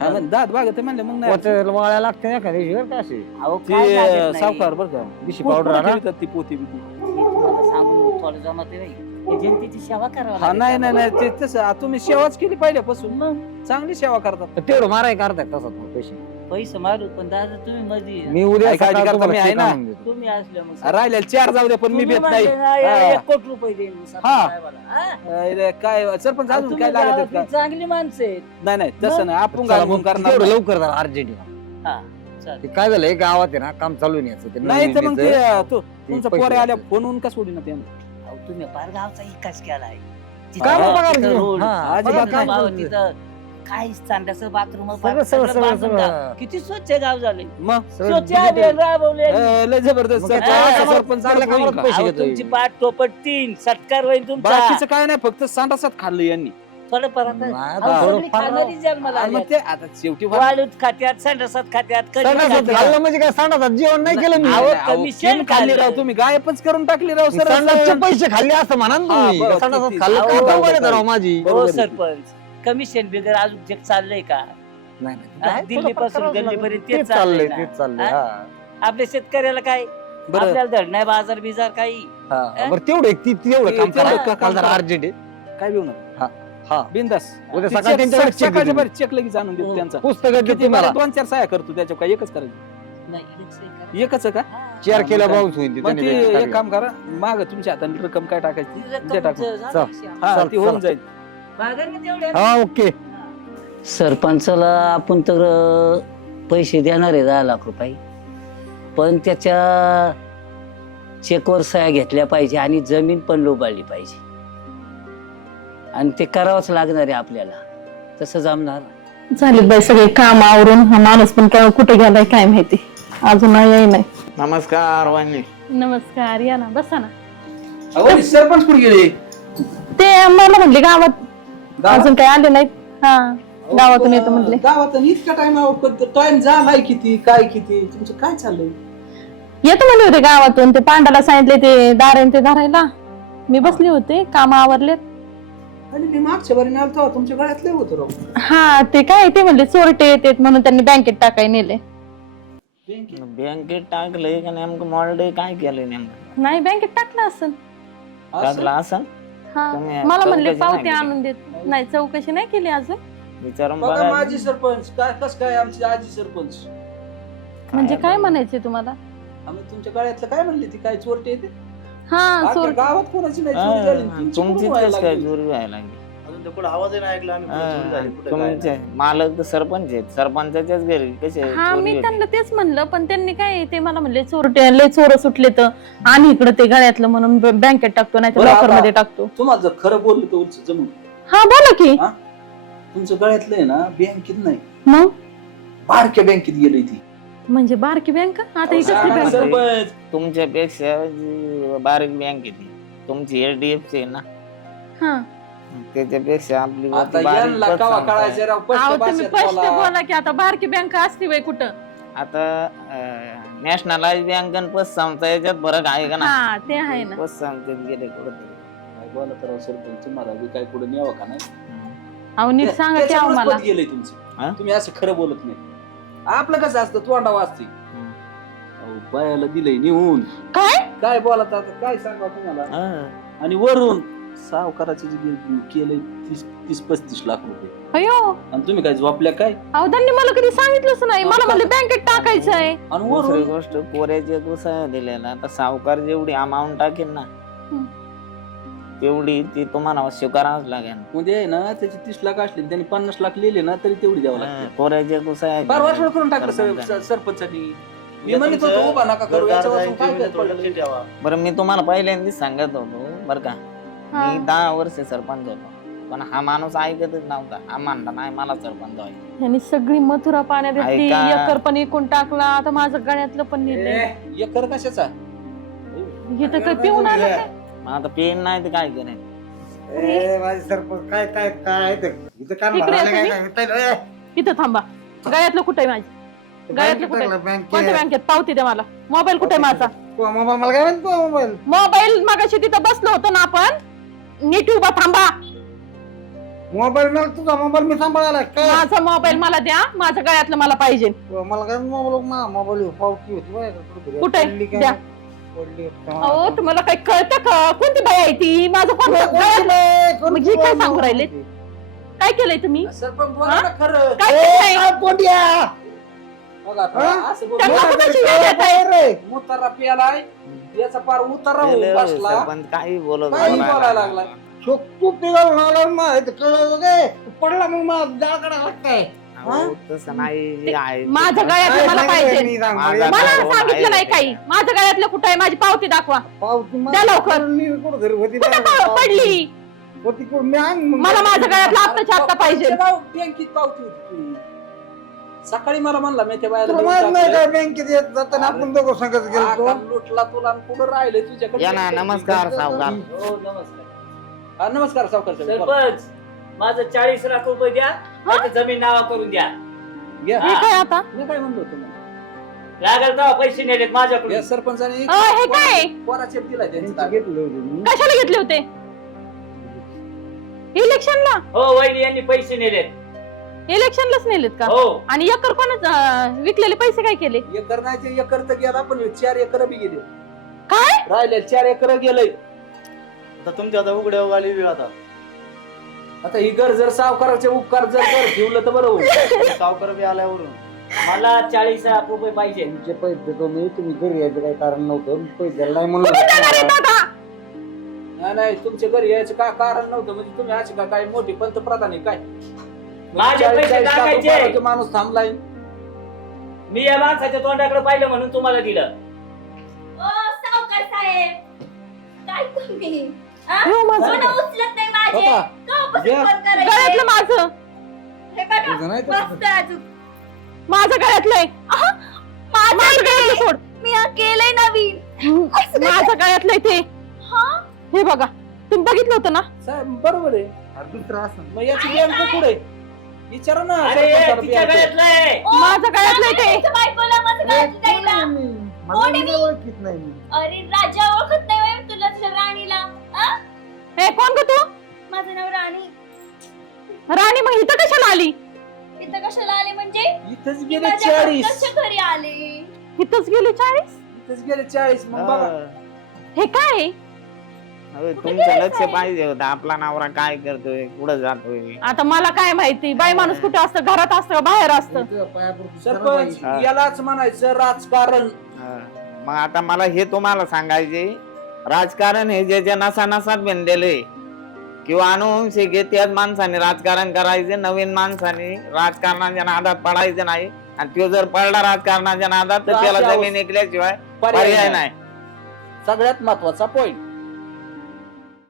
हा, मग दात बागत म्हणले मग नाही अडचण. पोचायला वाळ्या लागते ना एखाद्या दिवशी का अशी अहो, काय लागत ते नाही. सावकार बरं का दिशी कुठं पावडर आणा. ठेवतात ती पोती बिती. हे तुम्हाला सांगून थोडं जमत नाही. हे जनतेची सेवा करावं हा लागेल. नाही नाही नाही ते तसं तुम्ही सेवाच केली पहिल्यापासून मग चांगली सेवा करतात. तर तेवढं माराय करताय तसं पैसे. पैसे मारू पण दादा तुम्ही मध्ये मी उद्या काय काळजी सकाळी करता तुम्हाला मी आहे check ना. आणून देतो. तुम्ही असल्या मग राहिलेले 4 जाऊ द्या पण मी तुम्ही भेट नाही. म्हणले ना, यार, हा. 1 कोटी रुपये देईन मी सरपंच हा. साहेबाला. हा? अरे, काय सरपंच अजून तुम्ही काय लागत आहेत गावातली का चांगली माणसं आहेत. नाही नाही तसं नाही आपण चला घालून मग करणार तेवढं नाही. लवकर जरा अर्जंट. हा चालेल. ते काय झालंय गावात आहे ना काम चालू आहे याचं. ते नाही तर मग नवीन ते तुमचा पैसे पोरे आल्या लागतात. फोनवरून का सोडी ना ते अहो, तुम्ही फार गावचा इकाच केलाय. काय हा, पगार तिथं घेऊन? रोड, हा, अजिबात तिथं नाही. भाव, तिथं काय चांडाचं बाथरूम सगळं सगळं सगळं किती स्वच्छ गाव झाले. मग स्वच्छ अभियान राबवले. लय जबरदस्त मग काय सरपंच सरपंच चांगल्या होईल कामात का? पैसे अहो, घेतोय. तुमची पाठ टोपट 3 सत्कार होईल तुमचा. बाकीचं काय नाही फक्त सांडासात खाल्लं यांनी थोडं परत नाही, अहो, आता सगळी थोडं फार खाणारी जन्माला आणि मग आली. ते आता शेवटी वा- वाळूत खात्यात संडासात खात्यात कधी सांडासात खात्यात. खाल्लं म्हणजे काय सांडासात जेवण नाही केलं मी. अहो, नाही, अहो, कमिशन किती खाल्ली खाल्लं. राव तुम्ही गायबच करून टाकली राव सर संडासचे पैसे खाल्ले असं म्हणा ना हा, तुम्ही. बरं, संडासात किती- खाल्लं अहो, काय बरोबर बरं आहे. राव माझी. हो बरोबर आहे. सरपंच कमिशन बिगर अजून जग चाललंय का? नाही, नाही, हा, काय दिल्लीपासून थोडं फार गल्लीपर्यंत तेच तेच चाललंय चाललंय तेच चाललंय. हा? हा. आपल्या शेतकऱ्याला काय बरं आपल्याला धड नाही बाजार बिजार काही. हा. बरं तेवढं तेवढं काम तेवढं करा. काम जरा करा. अर्जंट आहे. काय घेऊ नका हा बिंदास उद्या सकाळी त्यांच्याकडे check सकाळच्या देतो. बरं चेक लगेच आणून देतो हो. त्यांचा पुस्तक किती देतो मला. 2-4 साया करतो त्याच्यावर काय एकच करायचं नाही, एक सही करा. एकच आहे का हा. चेअर केल्या मग काय? बाउन्स होईल ती. मग त्यांनी ते त्याच्यात एक टाकलं. काम करा माग तुमच्या हाताने रक्कम काय टाकायची ती ते रक्कम टाकू झाली चल. विषय. हा चल, ती होऊन चल. जाईल भागात ना तेवढ्या. हा ओके. सरपंचाला आपण तर पैसे देणार आहे 10 लाख रुपये पण त्याच्या चेकवर सह्या घेतल्या पाहिजे आणि जमीन पण लोबाळली पाहिजे आणि ते करावंच लागणार आहे आपल्याला. तसं जमणार. झाले बाई सगळे काम आवरून. हा माणूस पण काय कुठे गेलाय काय माहिती. अजून नाही नाही. नमस्कार वाणी. नमस्कार या ना बसा ना. अहो सरपंच कुठे गेले ते मला म्हणले गावात अजून काही आले नाहीत. हा गावातून येतो म्हणले. गावात इतका टाइम झालाय किती काय किती तुमचं काय चाललंय येतो म्हणले होते गावातून. ते पांडाला सांगितले ते दारेन ते धरायला. मी बसले होते काम आवरलेत. आणि मी मागच्या बारी आलतो तुमच्या गळ्यातले होतो राव हा ते काय ते म्हणले चोरटे येतात म्हणून त्यांनी बँकेत टाकाय नेले. बँकेत टाकलंय का नेमकं मॉडल काय केलंय नेमकं नाही बँकेत टाकलं असेल. टाकलं असं हा तुम्ही मला म्हणले चौकशी पावती नाही आणून देत. नाही चौकशी नाही केली अजून. विचारून बघा बघा. माझी सरपंच काय कस काय आमची आजी सरपंच म्हणजे काय म्हणायचे तुम्हाला. आम्ही तुमच्या गळ्यातलं काय म्हणले ती काय चोरटे येते हा अख्ख्या चोर गावात कोणाची नाही चोरी झाली हा, तुमची तुमचीच कुठून व्हायला कसं काय लागली? चोरी व्हायला लागली. अगं अजून कुठं आवाज नाही ऐकला आम्ही कुठं चोरी झाली, कुठं काय तुमचे मालक तर सरपंच आहेत, सरपंचाच्याच घरी कसे हा चोरी मी होती? त्यांना तेच म्हणलं, पण त्यांनी काय ते मला म्हणले चोरटे लय चोर सुटले तर आणि इकडे ते गळ्यातलं म्हणून बँकेत टाकतो नाही तर बरं, लॉकर आता- मध्ये टाकतो. तुम्हाला जर खरं बोललं तर उलट जमून हा बोला की. हा? तुमचं गळ्यातलं आहे ना बँकेत नाही, मग बारक्या बँकेत गेली ती. म्हणजे बारकी बँक आता ही कसली सांगा बँक? सरपंच. तुमच्यापेक्षा जी बारीक बँक आहे ती तुमची HDFC आहे ना, हा त्याच्यापेक्षा आपली आता बारीक यांना पत कवा सांगताय. कळायचं राव, स्पष्ट अहो तुम्ही भाषेत स्पष्ट बोला. बोला की आता बारकी बँक असते बाई कुठं. आता नॅशनलाइज बँक आणि पतसंस्था याच्यात फरक आहे का ना? हा ते आहे ना. पतसंस्थेत गेले कुठं काय बोला तर राव सरपंच, तुम्हाला बी काय पुढे न्यावं का नाही? अहो नीट सांगा की अहो त्याच्यामुळेच मला. पद गेलंय हा? तुमचं. तुम्ही असं खरं बोलत नाही. आपलं कसं असतं तोंडा वाजते. बायाला दिलंय निहून काय काय बोलत आता काय सांगा तुम्हाला. आणि वरून सावकाराचे जे केलंय 30-35 लाख रुपये, अयो आणि तुम्ही काय झोपल्या काय? अहो त्यांनी मला कधी सांगितलंच नाही. मला म्हणले बँकेत टाकायचं आहे. आणि दुसरी वरून गोष्ट कोऱ्याचे गुसा दिले ना, तर सावकार जेवढी अमाऊंट टाकेल ना हम्म. तेवढी ती तुम्हाला स्वीकारावंच लागेल. उद्या आहे ना त्याचे 30 लाख असले त्यांनी 50 लाख लिहिले ना तरी तेवढी द्यावं लागते. कोऱ्याचे गुसा फार वाटवड करून टाकलं सरपंचानी. मी म्हणत होतो उभा नका करू, याच्यापासून काय काय पडलं? ठेवा. बरं मी तुम्हाला पहिल्यांदाच सांगत होतो बरं का, हा. मी 10 वर्ष सरपंच होतो, पण हा माणूस ऐकतच नव्हता. हा म्हणला नाही मला सरपंच व्हायचं. यांनी सगळी मथुरा पाण्यात घेतली, ऐका. एकर पण इकून टाकला. आता माझं गळ्यातलं पण नेलंय. एकर कशाचा? इथं काय पिऊन आलं काय? मग आता पेन नाही तर काय करेन? माझे सरपंच काय काय काय इथं कान इकडे भरायला या काय काय इथं थांबा. गळ्यातलं कुठे आहे माझं? गळ्यातलं कुठे आहे? कोणत्या बँकेत? पावती द्या मला. मोबाईल कुठे आहे माझा? मोबाईल मला काय म्हणतो मोबाईल मोबाईल मगाशी तिथं बसलो होतो ना आपण. नीट उभा थांबा. मोबाईल मला तुझा मोबाईल मी सांभाळायला काय माझा मोबाईल मला द्या. माझं गळ्यातलं मला पाहिजे. मला काय मोबाईल पावती होती बरं का, कुठं कुठे? पडली काय? द्या. पडली अहो तुम्हाला काही कळतं का? कोणती बाई आहे ती? माझं कोण गळ्यातलं? मग हे काय सांगू राहिले? काय केलंय तुम्ही? सरपंच बोला ना खरं. काय केलंय? बघा आता, हा? असं बोलू त्यांना नका. कुणाची वेळ देत आहे? मुतारा प्यालाय, याचा पार उतारा होऊन गेले बसला. सरपंच काही बोलत काही बोलायला. बोलायला लागला. तू पिघालून आला माहित कळलं काय पडला मग मला जाळकडा लागताय अहो, तसं नाही जे आहे ते माझं सांगा. गळ्यातलं मला पाहिजे. माझा मला भाऊ सांगितलं आहे. नाही काही. माझं गळ्यातलं कुठं आहे? माझी पावती दाखवा. पावती द्या लवकर. कुठं घरी होती कुठं पडली? होती कुठं? मी अंग मला माझं गळ्यातलं आत्ताच्या आत्ता पाहिजे. कोणत्या गाव बँकेत पावती होती तुझी? सकाळी मला म्हणला मी त्या बायाला तुला देऊन माहित नाही टाकलं. का बँकेत येत जाताना आपण दोघं संगत गेलो हा, लुटला तुला आणि कुठं राहिले तुझ्याकडे? या ना, नमस्कार सावकार. हो नमस्कार. हा, नमस्कार सावकार साहेब. बोला. सरपंच माझं 40 लाख रुपये द्या, नाहीतर जमीन नावा करून द्या. घ्या. हे काय आता? मी काय म्हणलो तुम्हाला? लागल तेव्हा पैसे नेलेत माझ्याकडून. या सरपंचाने हे काय? कोणाचे दिलाय त्यांचं ताब्यात. घेतलं होतं मी. कशाला घेतले होते? इलेक्शनला? हो वहिनी यांनी पैसे नेलेत. इलेक्शनलाच नेलेत का? हो आणि एकर कोणाच विकलेले पैसे काय केले? एकर नाही ते एकर तर गेला, पण 4 एकर बी गेले. काय? राहिले 4 एकर गेलंय. आता तुमच्या आता उघड्यावर आली वेळ आता. आता ही घर जर सावकाराचे उपकार जर घर ठेवलं तर बरं होईल. सावकार बी आल्यावरून मला 40 लाख रुपये पाहिजे. तुमचे पैसे देतो मी, तुम्ही घरी यायचं काही कारण नव्हतं. पैसे द्यायला नाही कुठे जाणार आहेत म्हणून आता? नाही नाही, तुमच्या घरी यायचं काय कारण नव्हतं. म्हणजे तुम्ही अशी का काय मोठी पंतप्रधान आहे काय? माझे 40 पैसे लाख टाकायचे. रुपयाचा माणूस थांबलाय. मी या माणसाच्या तोंडाकडे पाहिलं म्हणून तुम्हाला दिलं. ओ सावकार साहेब, काय तुम्ही हो, माझं फोन उचलत नाही माझे. बघा. केव्हापासून घ्या. फोन करायचे? गळ्यातलं माझं. हे बघा, तुझं नाही तर- मस्त आहे अजून. माझं गळ्यातलं आहे. माझं गळ्यातलं सोड. मी हा केलंय नवीन. माझं गळ्यातलं आहे ते. हा? हे बघा, तुम्ही बघितलं होतं ना? साहेब बरोबर आहे. दुसरं असं मग याची बँक कुठे? विचारा ना अरे सरपंचाला तिच्या बँक. गळ्यातलं आहे. ओ, माझं गळ्यातलं आहे ते. त्याच्या बायकोला माझं गळ्यातलं द्यायला. मला कोण आहे नाही मी? ओळखीत नाही मी. अरे राजा ओळखत नाही होय तुला तुझ्या राणीला. आ? हे कोण ग तू? माझं नाव राणी. राणी मग इथं कशाला आली? इथं कशाला आले म्हणजे? इथंच मी गेले माझ्या 40. भक्ताच्या घरी आले. इथंच गेली 40? इथंच गेले 40. मग बघा. हे काय? अहो, तुमचं लक्ष पाहिजे होतं. आपला नवरा काय करतोय, कुठं जातोय. आता मला काय माहिती? बाई माणूस कुठे असतं? घरात असतं का बाहेर असतं? तुझ्या पायापुरती सरपंच हा. यालाच म्हणायचं राजकारण. मग आता मला हे तुम्हाला सांगायचे, राजकारण हे ज्याच्या नसा नसात बनलेले, किंवा अनुवंशिक आहे, त्याच माणसाने राजकारण करायचे, नवीन माणसाने राजकारणाच्या नादात पडायचं नाही. आणि तो जर पडला राजकारणाच्या नादात तर तर त्याला अशी जमीन ऐकल्याशिवाय पर्याय नाही. सगळ्यात महत्वाचा पॉइंट